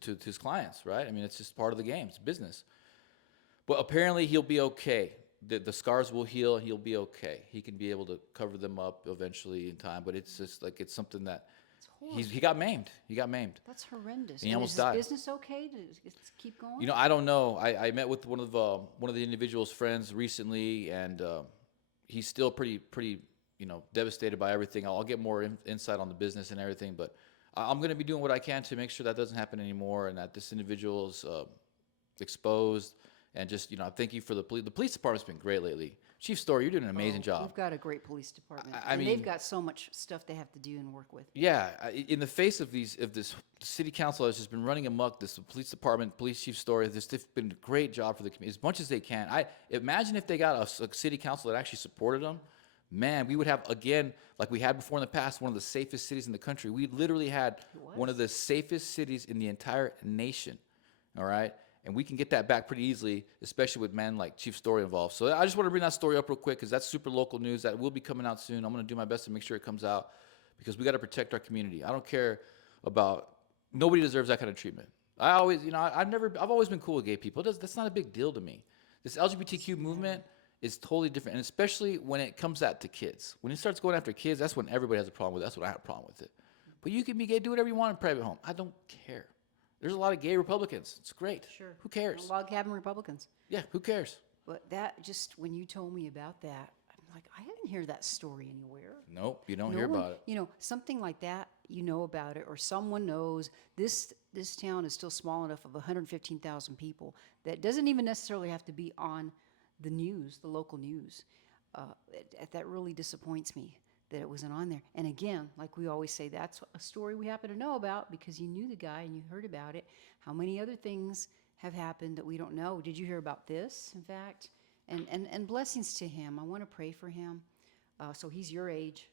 to his clients, right? I mean, it's just part of the game. It's business. But apparently he'll be okay. The scars will heal, and he'll be okay. He can be able to cover them up eventually in time. But it's just it's something that he got maimed. He got maimed. That's horrendous. And he almost is died. Is business okay to keep going? I don't know. I met with one of the individual's friends recently, and he's still pretty devastated by everything. I'll get more insight on the business and everything, but I'm going to be doing what I can to make sure that doesn't happen anymore, and that this individual is exposed. And just, thank you for the police. The police department's been great lately. Chief Story, you're doing an amazing job. We've got a great police department. I and mean, they've got so much stuff they have to do and work with. Yeah, in the face of this city council has just been running amok, this police department, police chief Story, they've been a great job for the community as much as they can. I imagine if they got a city council that actually supported them, man, we would have, again, like we had before in the past, one of the safest cities in the country. We literally had one of the safest cities in the entire nation. All right. And we can get that back pretty easily, especially with men like Chief Story involved. So I just want to bring that story up real quick because that's super local news that will be coming out soon. I'm going to do my best to make sure it comes out because we got to protect our community. I don't care about, nobody deserves that kind of treatment. I always, I've always been cool with gay people. That's not a big deal to me. This LGBTQ movement is totally different, and especially when it comes out to kids. When it starts going after kids, that's when everybody has a problem with it. That's when I have a problem with it. But you can be gay, do whatever you want in private home. I don't care. There's a lot of gay Republicans. It's great. Sure. Who cares? Log cabin Republicans. Yeah, who cares? But that just, when you told me about that, I'm like, I didn't hear that story anywhere. Nope, you don't hear about it. Something like that, about it, or someone knows. This town is still small enough of 115,000 people that doesn't even necessarily have to be on the news, the local news. That really disappoints me that it wasn't on there. And again, like we always say, that's a story we happen to know about because you knew the guy and you heard about it. How many other things have happened that we don't know? Did you hear about this, in fact? And blessings to him. I want to pray for him. So he's your age.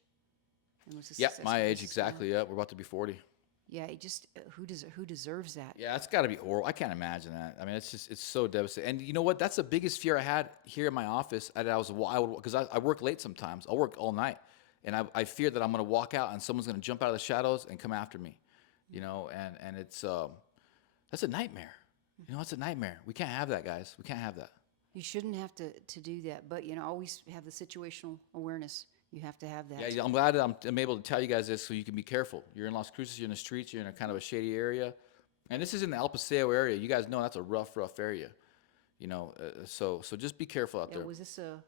And was a Yeah, successful my age, business exactly. man. Yeah, we're about to be 40. Yeah, it just who deserves that? Yeah, it's got to be horrible. I can't imagine that. I mean, it's so devastating. And you know what? That's the biggest fear I had here in my office. Because I work late sometimes. I'll work all night. And I fear that I'm going to walk out and someone's going to jump out of the shadows and come after me, and it's that's a nightmare. It's a nightmare. We can't have that, guys. We can't have that. You shouldn't have to do that, but always have the situational awareness. You have to have that. Yeah, I'm glad that I'm able to tell you guys this so you can be careful. You're in Las Cruces, you're in the streets, you're in a kind of a shady area, and this is in the El Paseo area. You guys know that's a rough area. So just be careful out there. Was this a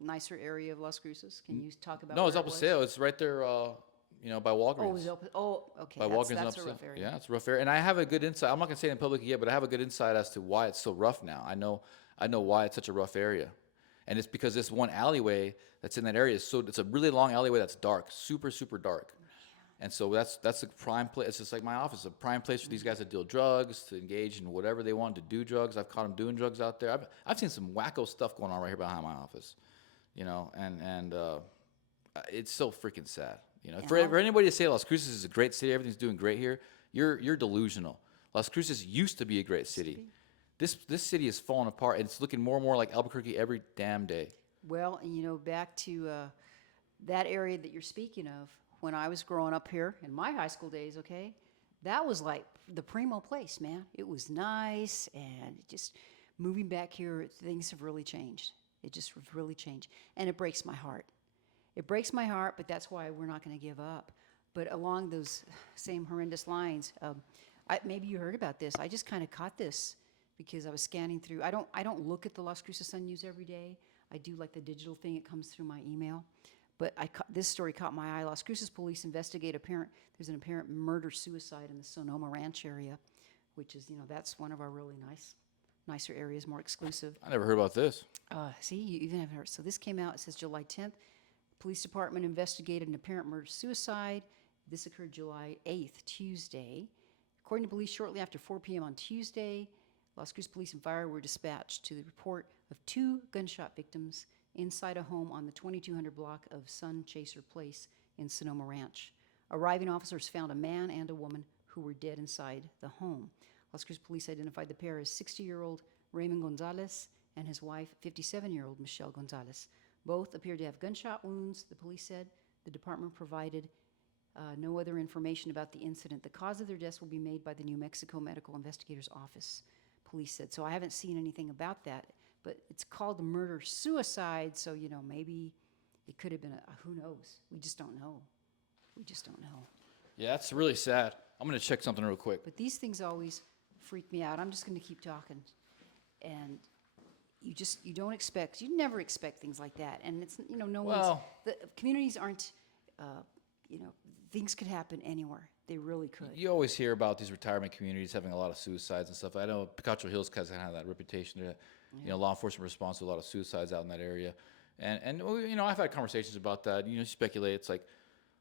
nicer area of Las Cruces? Can you talk about? No, it's where El Paseo. It's right there, by Walgreens. Oh, it was okay. By Walgreens That's El a rough Paseo. area. Yeah, it's a rough area. And I have a good insight. I'm not going to say it in public yet, but I have a good insight as to why it's so rough now. I know why it's such a rough area. And it's because this one alleyway that's in that area it's a really long alleyway that's dark, super, super dark. And so that's a prime place. It's just like my office, a prime place for these guys to deal drugs, to engage in whatever they want, to do drugs. I've caught them doing drugs out there. I've seen some wacko stuff going on right here behind my office, and it's so freaking sad. For anybody to say Las Cruces is a great city, everything's doing great here, you're delusional. Las Cruces used to be a great city. This city is falling apart, and it's looking more and more like Albuquerque every damn day. Well, back to that area that you're speaking of. When I was growing up here in my high school days, okay, that was like the primo place, man. It was nice, and just moving back here, things have really changed. It just really changed, and it breaks my heart. It breaks my heart, but that's why we're not going to give up. But along those same horrendous lines, maybe you heard about this. I just kind of caught this because I was scanning through. I don't look at the Las Cruces Sun News every day. I do like the digital thing. It comes through my email. But this story caught my eye. Las Cruces police investigate there's an apparent murder-suicide in the Sonoma Ranch area, which is, that's one of our really nicer areas, more exclusive. I never heard about this. See, you even haven't heard. So this came out, it says July 10th. Police department investigated an apparent murder-suicide. This occurred July 8th, Tuesday. According to police, shortly after 4 p.m. on Tuesday, Las Cruces Police and Fire were dispatched to the report of 2 gunshot victims inside a home on the 2200 block of Sun Chaser Place in Sonoma Ranch. Arriving officers found a man and a woman who were dead inside the home. Las Cruces police identified the pair as 60-year-old Raymond Gonzalez and his wife, 57-year-old Michelle Gonzalez. Both appeared to have gunshot wounds, the police said. The department provided no other information about the incident. The cause of their deaths will be made by the New Mexico Medical Investigator's Office, police said. So I haven't seen anything about that. But it's called murder-suicide, so, maybe it could have been who knows? We just don't know. Yeah, that's really sad. I'm going to check something real quick. But these things always freak me out. I'm just going to keep talking. And you never expect things like that. And it's, the communities aren't, things could happen anywhere. They really could. You always hear about these retirement communities having a lot of suicides and stuff. I know Picacho Hills kind of have that reputation. Law enforcement responds to a lot of suicides out in that area. And I've had conversations about that. You speculate. It's like,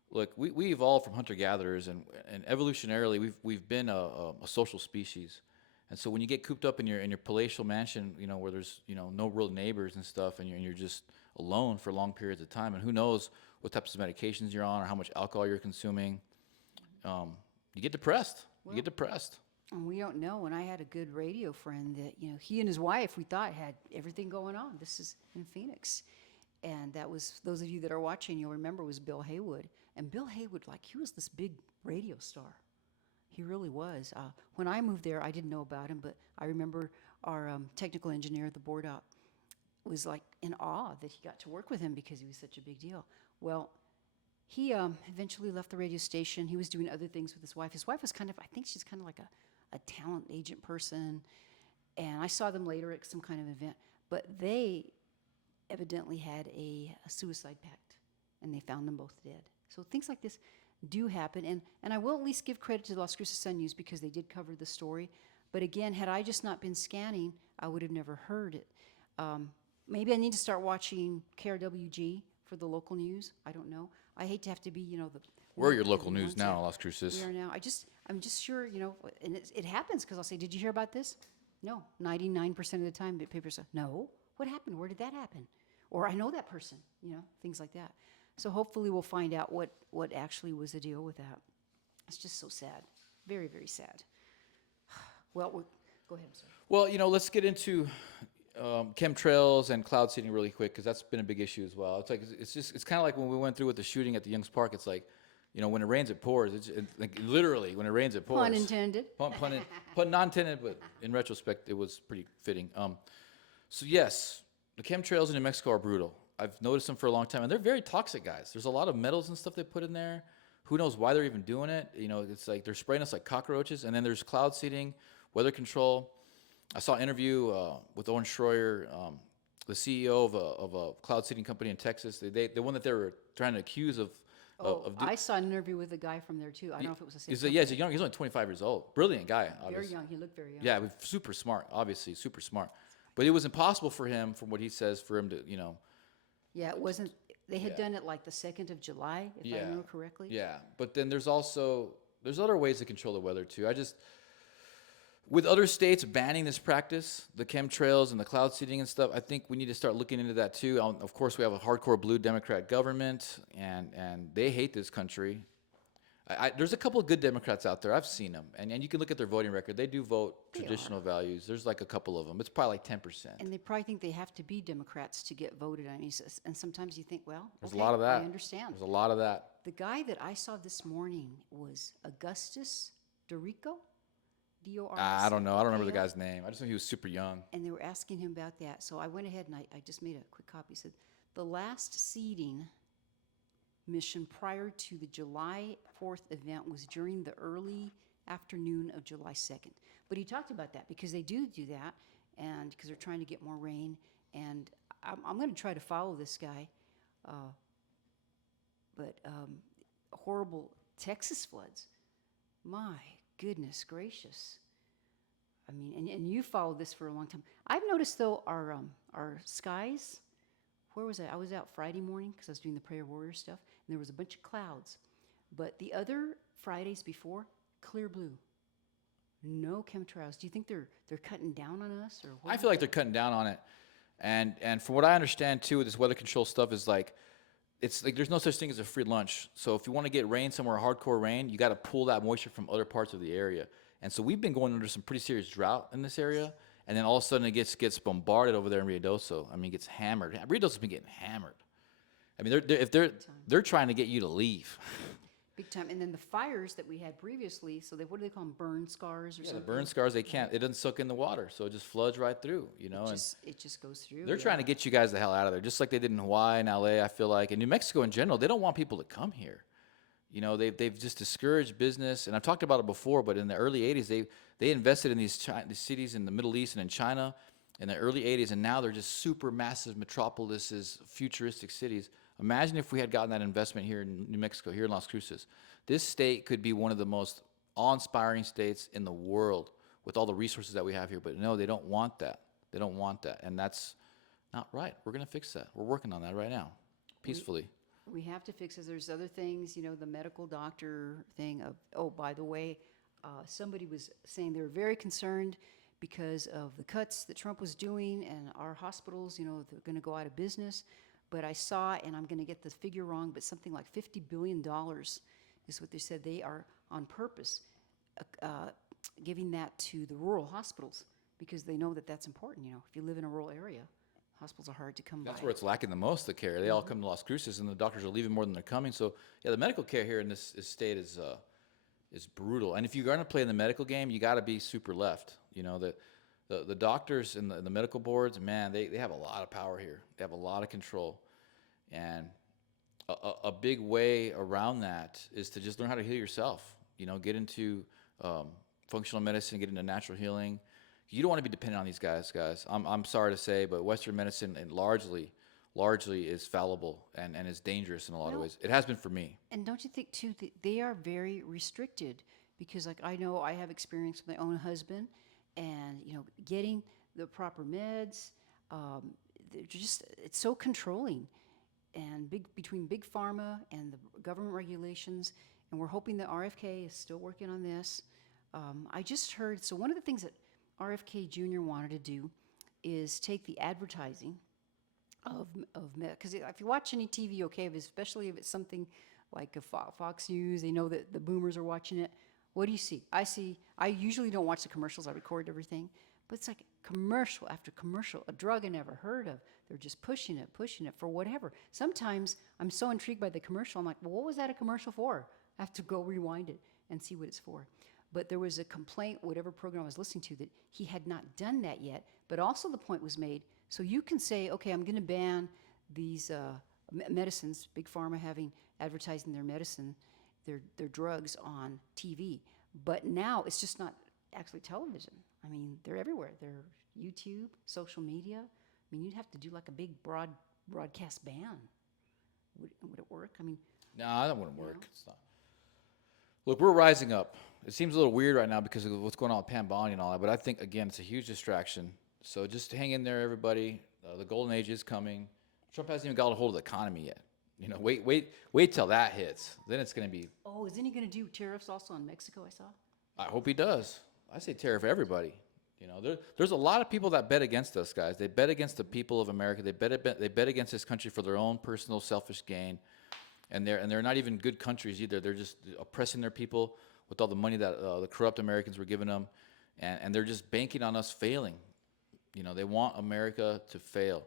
look, we evolved from hunter gatherers, and evolutionarily we've been a social species. And so when you get cooped up in your palatial mansion, where there's no real neighbors and stuff, and you're just alone for long periods of time, and who knows what types of medications you're on or how much alcohol you're consuming, you get depressed. And we don't know. And I had a good radio friend that, he and his wife, we thought, had everything going on. This is in Phoenix. And that was, those of you that are watching, you'll remember, was Bill Haywood. And Bill Haywood, he was this big radio star. He really was. When I moved there, I didn't know about him, but I remember our technical engineer, the board op, was in awe that he got to work with him because he was such a big deal. Well, he eventually left the radio station. He was doing other things with his wife. His wife was I think she's kind of like a talent agent person. And I saw them later at some kind of event. But they evidently had a suicide pact, and they found them both dead. So things like this do happen. And I will at least give credit to the Las Cruces Sun News because they did cover the story. But again, had I just not been scanning, I would have never heard it. Maybe I need to start watching KRWG for the local news. I don't know. I hate to have to be, We're your local news now, Las Cruces. We are now. I'm just sure, and it happens because I'll say, did you hear about this? No. 99% of the time, the papers say, no. What happened? Where did that happen? Or I know that person, things like that. So hopefully we'll find out what actually was the deal with that. It's just so sad. Very, very sad. Well, go ahead, sir. Well, let's get into chemtrails and cloud seeding really quick because that's been a big issue as well. It's kind of like when we went through with the shooting at the Young's Park. It's like, when it rains, it pours. It's literally when it rains, it pours. Pun intended. Pun not intended, but in retrospect, it was pretty fitting. So yes, the chemtrails in New Mexico are brutal. I've noticed them for a long time, and they're very toxic, guys. There's a lot of metals and stuff they put in there. Who knows why they're even doing it? It's like they're spraying us like cockroaches. And then there's cloud seeding, weather control. I saw an interview with Owen Schroyer, the CEO of a cloud seeding company in Texas. The one that they were trying to accuse of. I saw an interview with a guy from there too. I don't know if it was the same. He's young. He's only 25 years old. Brilliant guy. Very young. He looked very young. Yeah, super smart. Obviously, super smart. But it was impossible for him, from what he says, for him to Yeah, it wasn't. They had done it the 2nd of July, if I remember correctly. Yeah, but then there's other ways to control the weather too. With other states banning this practice, the chemtrails and the cloud seeding and stuff, I think we need to start looking into that too. Of course, we have a hardcore blue Democrat government, and they hate this country. There's a couple of good Democrats out there. I've seen them, and you can look at their voting record. They do vote traditional values. There's a couple of them. It's probably 10%. And they probably think they have to be Democrats to get voted on. And sometimes you think, well, there's a lot of that. I understand. There's a lot of that. The guy that I saw this morning was Augustus Dorico. D-O-R-S. I don't know. I don't remember the guy's name. I just know he was super young. And they were asking him about that. So I went ahead and I just made a quick copy. He said, the last seeding mission prior to the July 4th event was during the early afternoon of July 2nd. But he talked about that because they do that, and because they're trying to get more rain. And I'm going to try to follow this guy. But horrible Texas floods. My goodness gracious. I mean, and you followed this for a long time. I've noticed, though, our skies, where was I? I was out Friday morning because I was doing the prayer warrior stuff, and there was a bunch of clouds. But the other Fridays before, clear blue. No chemtrails. Do you think they're cutting down on us? Or what? I feel like they're cutting down on it. And from what I understand, too, with this weather control stuff is it's like there's no such thing as a free lunch. So if you want to get rain somewhere, hardcore rain, you got to pull that moisture from other parts of the area. And so we've been going under some pretty serious drought in this area. And then all of a sudden it gets bombarded over there in Ruidoso. I mean, it gets hammered. Ruidoso's been getting hammered. I mean, they're trying to get you to leave. Big time. And then the fires that we had previously, so what do they call them? Burn scars or something? The burn scars, it doesn't soak in the water. So it just floods right through, It just goes through. They're trying to get you guys the hell out of there, just like they did in Hawaii and LA, I feel like. And New Mexico in general, they don't want people to come here. They've just discouraged business. And I've talked about it before, but in the early 80s, they invested in these cities in the Middle East and in China. in the early 80s, and now they're just super massive metropolises, futuristic cities. Imagine if we had gotten that investment here in New Mexico, here in Las Cruces. This state could be one of the most awe-inspiring states in the world with all the resources that we have here. But no, they don't want that. They don't want that, and that's not right. We're going to fix that. We're working on that right now, peacefully. We have to fix it. There's other things, the medical doctor thing of, oh, by the way, somebody was saying they were very concerned because of the cuts that Trump was doing and our hospitals, they're going to go out of business. But I saw, and I'm going to get the figure wrong, but something like $50 billion is what they said. They are on purpose giving that to the rural hospitals because they know that that's important. If you live in a rural area, hospitals are hard to come by. That's where it's lacking the most, the care. They all come to Las Cruces, and the doctors are leaving more than they're coming. So, yeah, the medical care here in this state is brutal. And if you're going to play in the medical game, you got to be super left. The doctors and the medical boards, man, they have a lot of power here. They have a lot of control. And a big way around that is to just learn how to heal yourself. Get into functional medicine, get into natural healing. You don't want to be dependent on these guys. I'm sorry to say, but Western medicine and largely is fallible and is dangerous in a lot of ways. It has been for me. And don't you think, too, that they are very restricted? Because, like, I know I have experience with my own husband, and, getting the proper meds, it's so controlling. And between Big Pharma and the government regulations, and we're hoping that RFK is still working on this. I just heard, so one of the things that RFK Jr. wanted to do is take the advertising of because if you watch any TV, especially if it's something like a Fox News, they know that the boomers are watching it. What do you see? I usually don't watch the commercials. I record everything. But it's like commercial after commercial, a drug I never heard of. They're just pushing it for whatever. Sometimes I'm so intrigued by the commercial, I'm like, well, what was that a commercial for? I have to go rewind it and see what it's for. But there was a complaint, whatever program I was listening to, that he had not done that yet. But also the point was made, so you can say, okay, I'm going to ban these medicines, Big Pharma advertising their medicine, their drugs on TV. But now it's just not actually television. I mean, they're everywhere. They're YouTube, social media. I mean, you'd have to do like a big broadcast ban. Would it work? I mean, No, that wouldn't work. It's not. Look, we're rising up. It seems a little weird right now because of what's going on with Pam Bondi and all that, but I think, again, it's a huge distraction. So just hang in there, everybody. The golden age is coming. Trump hasn't even got a hold of the economy yet. Wait till that hits. Then it's going to be. Oh, isn't he going to do tariffs also on Mexico? I saw. I hope he does. I say tariff everybody. There's a lot of people that bet against us, guys. They bet against the people of America. They bet against this country for their own personal selfish gain, and they're not even good countries either. They're just oppressing their people with all the money that the corrupt Americans were giving them, and they're just banking on us failing. They want America to fail,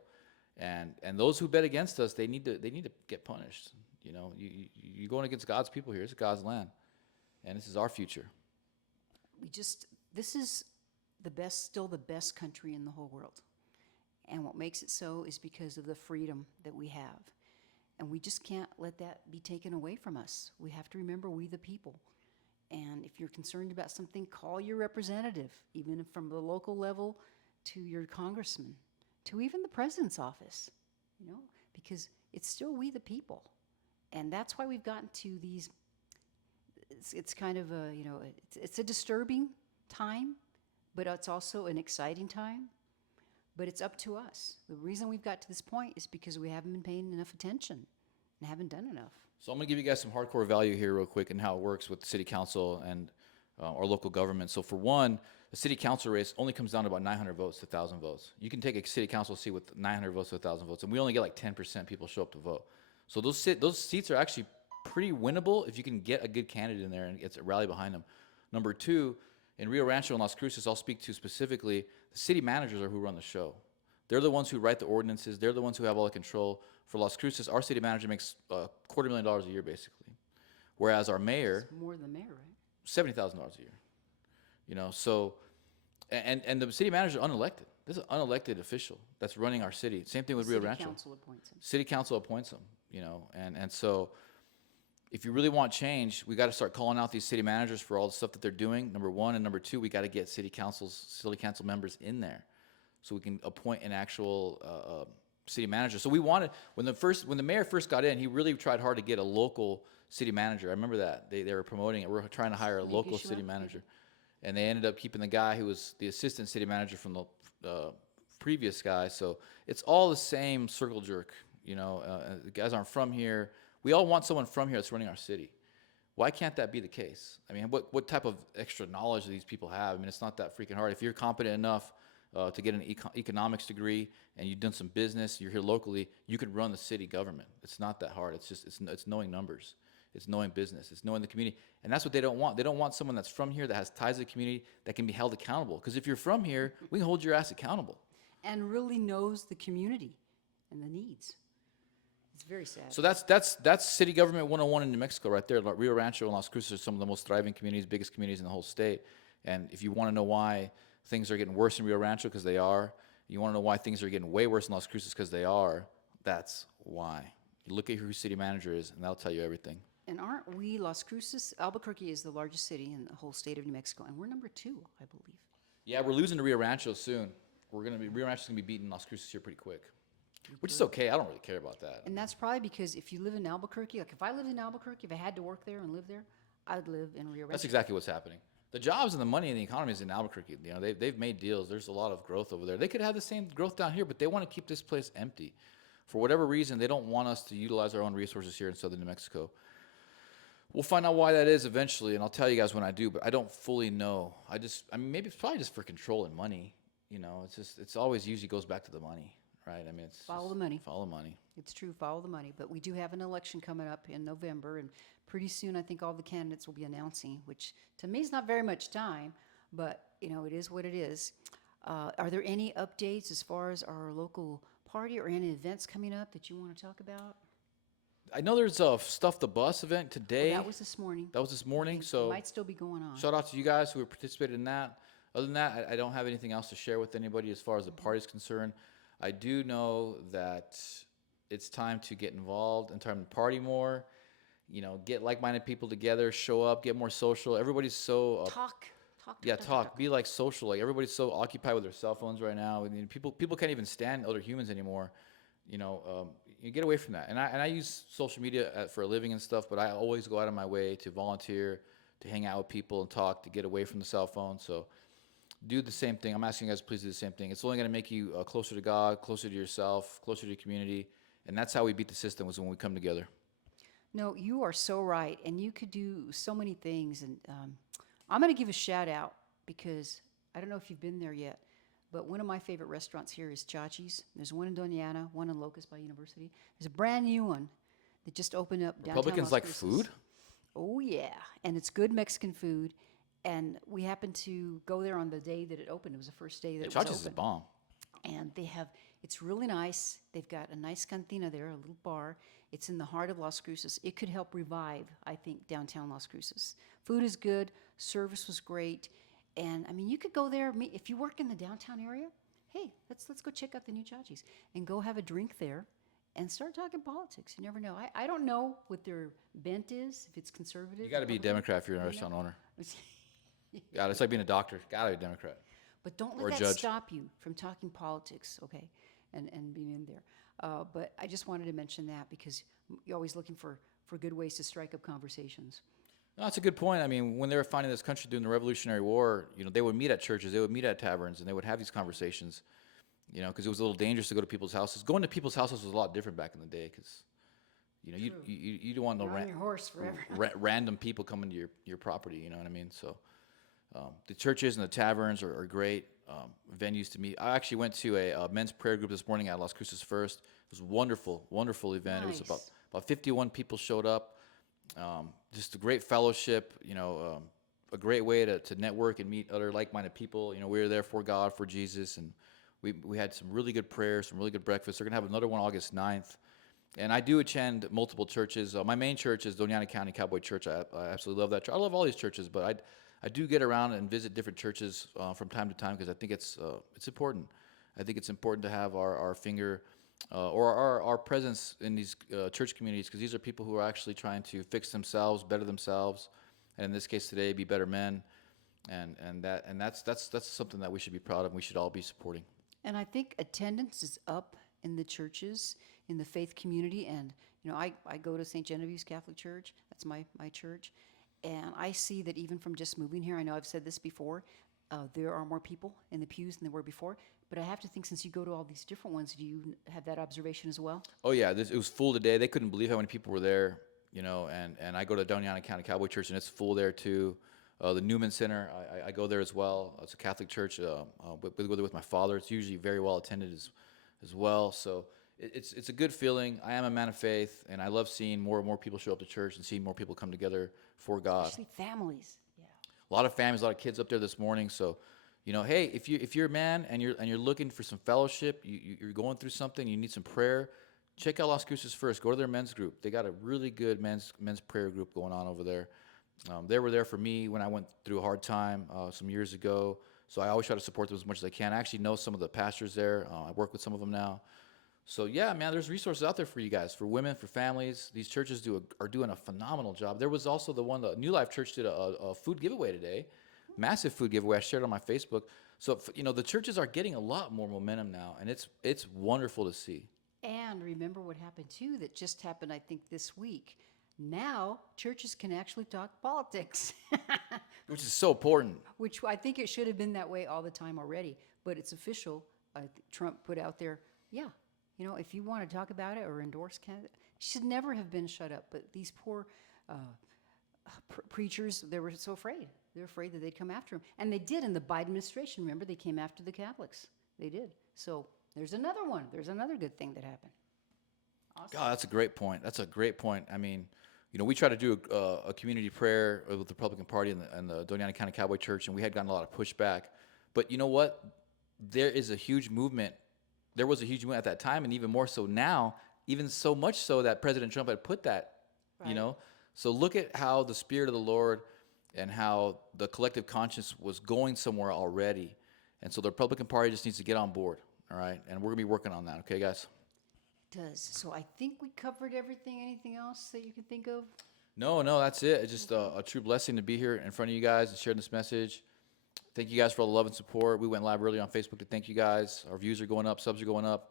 and those who bet against us, they need to get punished. You're going against God's people here. It's God's land, and this is our future. This is still the best country in the whole world. And what makes it so is because of the freedom that we have. And we just can't let that be taken away from us. We have to remember we the people. And if you're concerned about something, call your representative, even from the local level to your congressman, to even the president's office, because it's still we the people. And that's why we've gotten to these, it's kind of a, it's a disturbing time, but it's also an exciting time. But it's up to us. The reason we've got to this point is because we haven't been paying enough attention and haven't done enough. So I'm going to give you guys some hardcore value here real quick and how it works with the city council and our local government. So for one, the city council race only comes down to about 900 votes to 1,000 votes. You can take a city council seat with 900 votes to 1,000 votes, and we only get like 10% people show up to vote. So those seats are actually pretty winnable if you can get a good candidate in there and get a rally behind them. Number two, in Rio Rancho and Las Cruces, I'll speak to specifically, the city managers are who run the show. They're the ones who write the ordinances. They're the ones who have all the control. For Las Cruces, our city manager makes $250,000 a year, basically. Whereas our mayor... It's more than the mayor, right? $70,000 a year. So, and the city manager is unelected. This is an unelected official that's running our city. Same thing with Rio Rancho. City council appoints him. City council appoints him, and so if you really want change, we got to start calling out these city managers for all the stuff that they're doing, number one, and number two, we got to get city council members in there. so we can appoint an actual city manager. So we wanted, when the mayor first got in, he really tried hard to get a local city manager. I remember that they were promoting it. We were trying to hire a local city manager, and they ended up keeping the guy who was the assistant city manager from the previous guy. So it's all the same circle jerk. The guys aren't from here. We all want someone from here that's running our city. Why can't that be the case? I mean, what type of extra knowledge do these people have? I mean, it's not that freaking hard. If you're competent enough to get an economics degree and you've done some business, you're here locally, you could run the city government. It's not that hard. It's just it's knowing numbers. It's knowing business. It's knowing the community. And that's what they don't want. They don't want someone that's from here that has ties to the community that can be held accountable. Because if you're from here, we can hold your ass accountable. And really knows the community and the needs. It's very sad. So that's city government 101 in New Mexico right there. Rio Rancho and Las Cruces are some of the most thriving communities, biggest communities in the whole state. And if you want to know why things are getting worse in Rio Rancho, because they are, you want to know why things are getting way worse in Las Cruces, because they are, that's why. You look at who city manager is, and that'll tell you everything. And aren't we, Las Cruces, Albuquerque is the largest city in the whole state of New Mexico, and we're number 2, I believe. Yeah, we're losing to Rio Rancho soon. Rio Rancho's going to be beating Las Cruces here pretty quick. Which is okay. I don't really care about that. And that's probably because if you live in Albuquerque, like if I lived in Albuquerque, if I had to work there and live there, I'd live in Rio Rancho. That's exactly what's happening. The jobs and the money and the economy is in Albuquerque. They've made deals. There's a lot of growth over there. They could have the same growth down here, but they want to keep this place empty. For whatever reason, they don't want us to utilize our own resources here in southern New Mexico. We'll find out why that is eventually, and I'll tell you guys when I do, but I don't fully know. I mean, maybe it's probably just for control and money. It's always usually goes back to the money. Right, I mean, it's follow the money. Follow money. It's true, follow the money. But we do have an election coming up in November, and pretty soon I think all the candidates will be announcing, which to me is not very much time, but it is what it is. Are there any updates as far as our local party or any events coming up that you want to talk about? I know there's a Stuff the Bus event today. That was this morning. So It might still be going on. Shout out to you guys who have participated in that. Other than that, I don't have anything else to share with anybody as far as the party's concerned. I do know that it's time to get involved and time to party more, get like-minded people together, show up, get more social. Everybody's so... Talk. Be like social. Like everybody's so occupied with their cell phones right now. I mean, people can't even stand other humans anymore. You get away from that. And I use social media for a living and stuff, but I always go out of my way to volunteer, to hang out with people and talk, to get away from the cell phone. So do the same thing. I'm asking you guys to please do the same thing. It's only going to make you closer to God, closer to yourself, closer to your community. And that's how we beat the system, was when we come together. No, you are so right. And you could do so many things. And I'm going to give a shout out because I don't know if you've been there yet, but one of my favorite restaurants here is Chachis. There's one in Doña Ana, one in Locust by University. There's a brand new one that just opened up downtown Republicans Las like Cruces. food? Oh, yeah. And it's good Mexican food. And we happened to go there on the day that it opened. It was the first day that it was open. Chachis is a bomb. And it's really nice. They've got a nice cantina there, a little bar. It's in the heart of Las Cruces. It could help revive, I think, downtown Las Cruces. Food is good. Service was great. And, I mean, you could go there. If you work in the downtown area, hey, let's go check out the new Chachis and go have a drink there and start talking politics. You never know. I don't know what their bent is, if it's conservative. You got to be a Democrat if you're a restaurant owner. God, it's like being a doctor. Got to be a Democrat. But don't Or a let that judge. stop you from talking politics, okay, and being in there. But I just wanted to mention that because you're always looking for good ways to strike up conversations. No, that's a good point. I mean, when they were finding this country during the Revolutionary War, they would meet at churches, they would meet at taverns, and they would have these conversations, because it was a little dangerous to go to people's houses. Going to people's houses was a lot different back in the day because, you don't want no You're on your horse forever. random people coming to your property, you know what I mean? So the churches and the taverns are great venues to meet. I actually went to a men's prayer group this morning at Las Cruces First. It was a wonderful event. Nice. It was about 51 people showed up. Just a great fellowship, a great way to network and meet other like-minded people. We were there for God, for Jesus, and we had some really good prayers, some really good breakfasts. They're going to have another one August 9th. And I do attend multiple churches. My main church is Doña Ana County Cowboy Church. I absolutely love that church. I love all these churches, but I do get around and visit different churches from time to time because I think it's important. I think it's important to have our finger or our presence in these church communities because these are people who are actually trying to fix themselves, better themselves, and in this case today, be better men. And that's something that we should be proud of and we should all be supporting. And I think attendance is up in the churches, in the faith community. And, I go to St. Genevieve's Catholic Church. That's my church. And I see that even from just moving here, I know I've said this before, there are more people in the pews than there were before. But I have to think, since you go to all these different ones, do you have that observation as well? Oh yeah, it was full today. They couldn't believe how many people were there, and I go to Doñana County Cowboy Church, and it's full there too. The Newman Center, I go there as well. It's a Catholic church. We go there with my father. It's usually very well attended as well. So it's a good feeling. I am a man of faith, and I love seeing more and more people show up to church and seeing more people come together for God. Especially families. Yeah. A lot of families, a lot of kids up there this morning. So, hey, if you're a man and you're looking for some fellowship, you're going through something, you need some prayer, check out Las Cruces first. Go to their men's group. They got a really good men's prayer group going on over there. They were there for me when I went through a hard time some years ago. So I always try to support them as much as I can. I actually know some of the pastors there. I work with some of them now. So yeah, man, there's resources out there for you guys, for women, for families. These churches are doing a phenomenal job. There was also the New Life Church did a food giveaway today, massive food giveaway. I shared it on my Facebook. So the churches are getting a lot more momentum now, and it's wonderful to see. And remember what happened too, that just happened, I think, this week. Now churches can actually talk politics, Which is so important. which I think it should have been that way all the time already. But it's official. Trump put out there, if you want to talk about it or endorse candidates, should never have been shut up. But these poor preachers, they were so afraid. They're afraid that they'd come after him. And they did in the Biden administration. Remember, they came after the Catholics. They did. So there's another one. There's another good thing that happened. Awesome. God, that's a great point. That's a great point. I mean, we try to do a community prayer with the Republican Party and the Doñana County Cowboy Church, and we had gotten a lot of pushback. But you know what? There is a huge movement. There was a huge movement at that time, and even more so now, even so much so that President Trump had put that, Right. So look at how the Spirit of the Lord and how the collective conscience was going somewhere already. And so the Republican Party just needs to get on board, all right? And we're going to be working on that, okay, guys? Does. So I think we covered everything. Anything else that you can think of? No, that's it. It's just a true blessing to be here in front of you guys and sharing this message. Thank you guys for all the love and support. We went live early on Facebook to thank you guys. Our views are going up, subs are going up.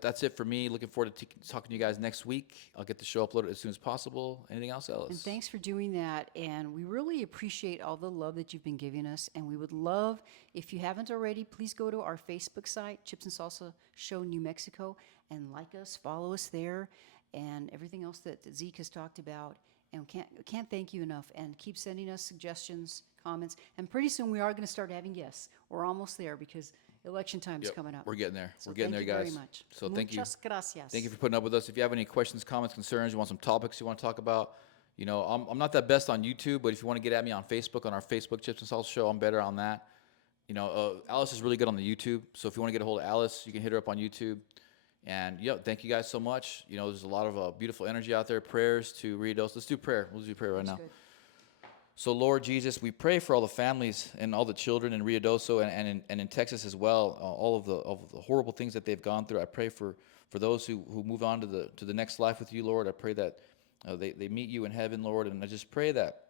That's it for me. Looking forward to talking to you guys next week. I'll get the show uploaded as soon as possible. Anything else, Ellis? And thanks for doing that. And we really appreciate all the love that you've been giving us. And we would love, if you haven't already, please go to our Facebook site, Chips and Salsa Show New Mexico, and like us, follow us there, and everything else that Zeke has talked about. And can't thank you enough. And keep sending us suggestions, comments. And pretty soon we are going to start having guests. We're almost there because election time is coming up. We're getting there. So We're getting there, thank you guys. very much. So thank you. Muchas gracias. Thank you for putting up with us. If you have any questions, comments, concerns, you want some topics you want to talk about, I'm not that best on YouTube, but if you want to get at me on Facebook, on our Facebook Chips and Salsa Show, I'm better on that. Alice is really good on the YouTube, so if you want to get a hold of Alice, you can hit her up on YouTube. And thank you guys so much. There's a lot of beautiful energy out there. Prayers to Riados. Let's do prayer. We'll do prayer right now. Good. So, Lord Jesus, we pray for all the families and all the children in Ruidoso and in Texas as well. All of the horrible things that they've gone through. I pray for those who move on to the next life with you, Lord. I pray that they meet you in heaven, Lord. And I just pray that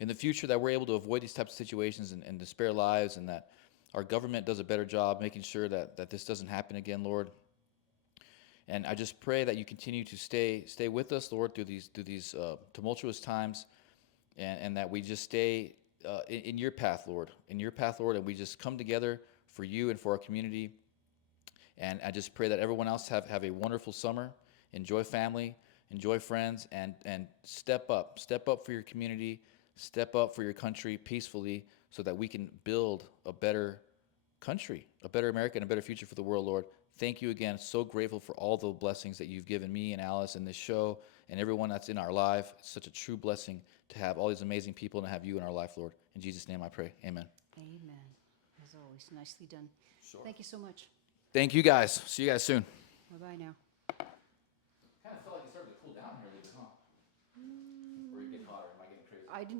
in the future that we're able to avoid these types of situations and to spare lives, and that our government does a better job making sure that this doesn't happen again, Lord. And I just pray that you continue to stay with us, Lord, through these tumultuous times, and that we just stay in your path, Lord. In your path, Lord, and we just come together for you and for our community. And I just pray that everyone else have a wonderful summer. Enjoy family, enjoy friends, and step up for your community, step up for your country peacefully, so that we can build a better country, a better America, and a better future for the world, Lord. Thank you again. So grateful for all the blessings that you've given me and Alice and this show and everyone that's in our life. It's such a true blessing to have all these amazing people and to have you in our life, Lord. In Jesus' name I pray. Amen. Amen. As always, nicely done. Sure. Thank you so much. Thank you guys. See you guys soon. Bye-bye now.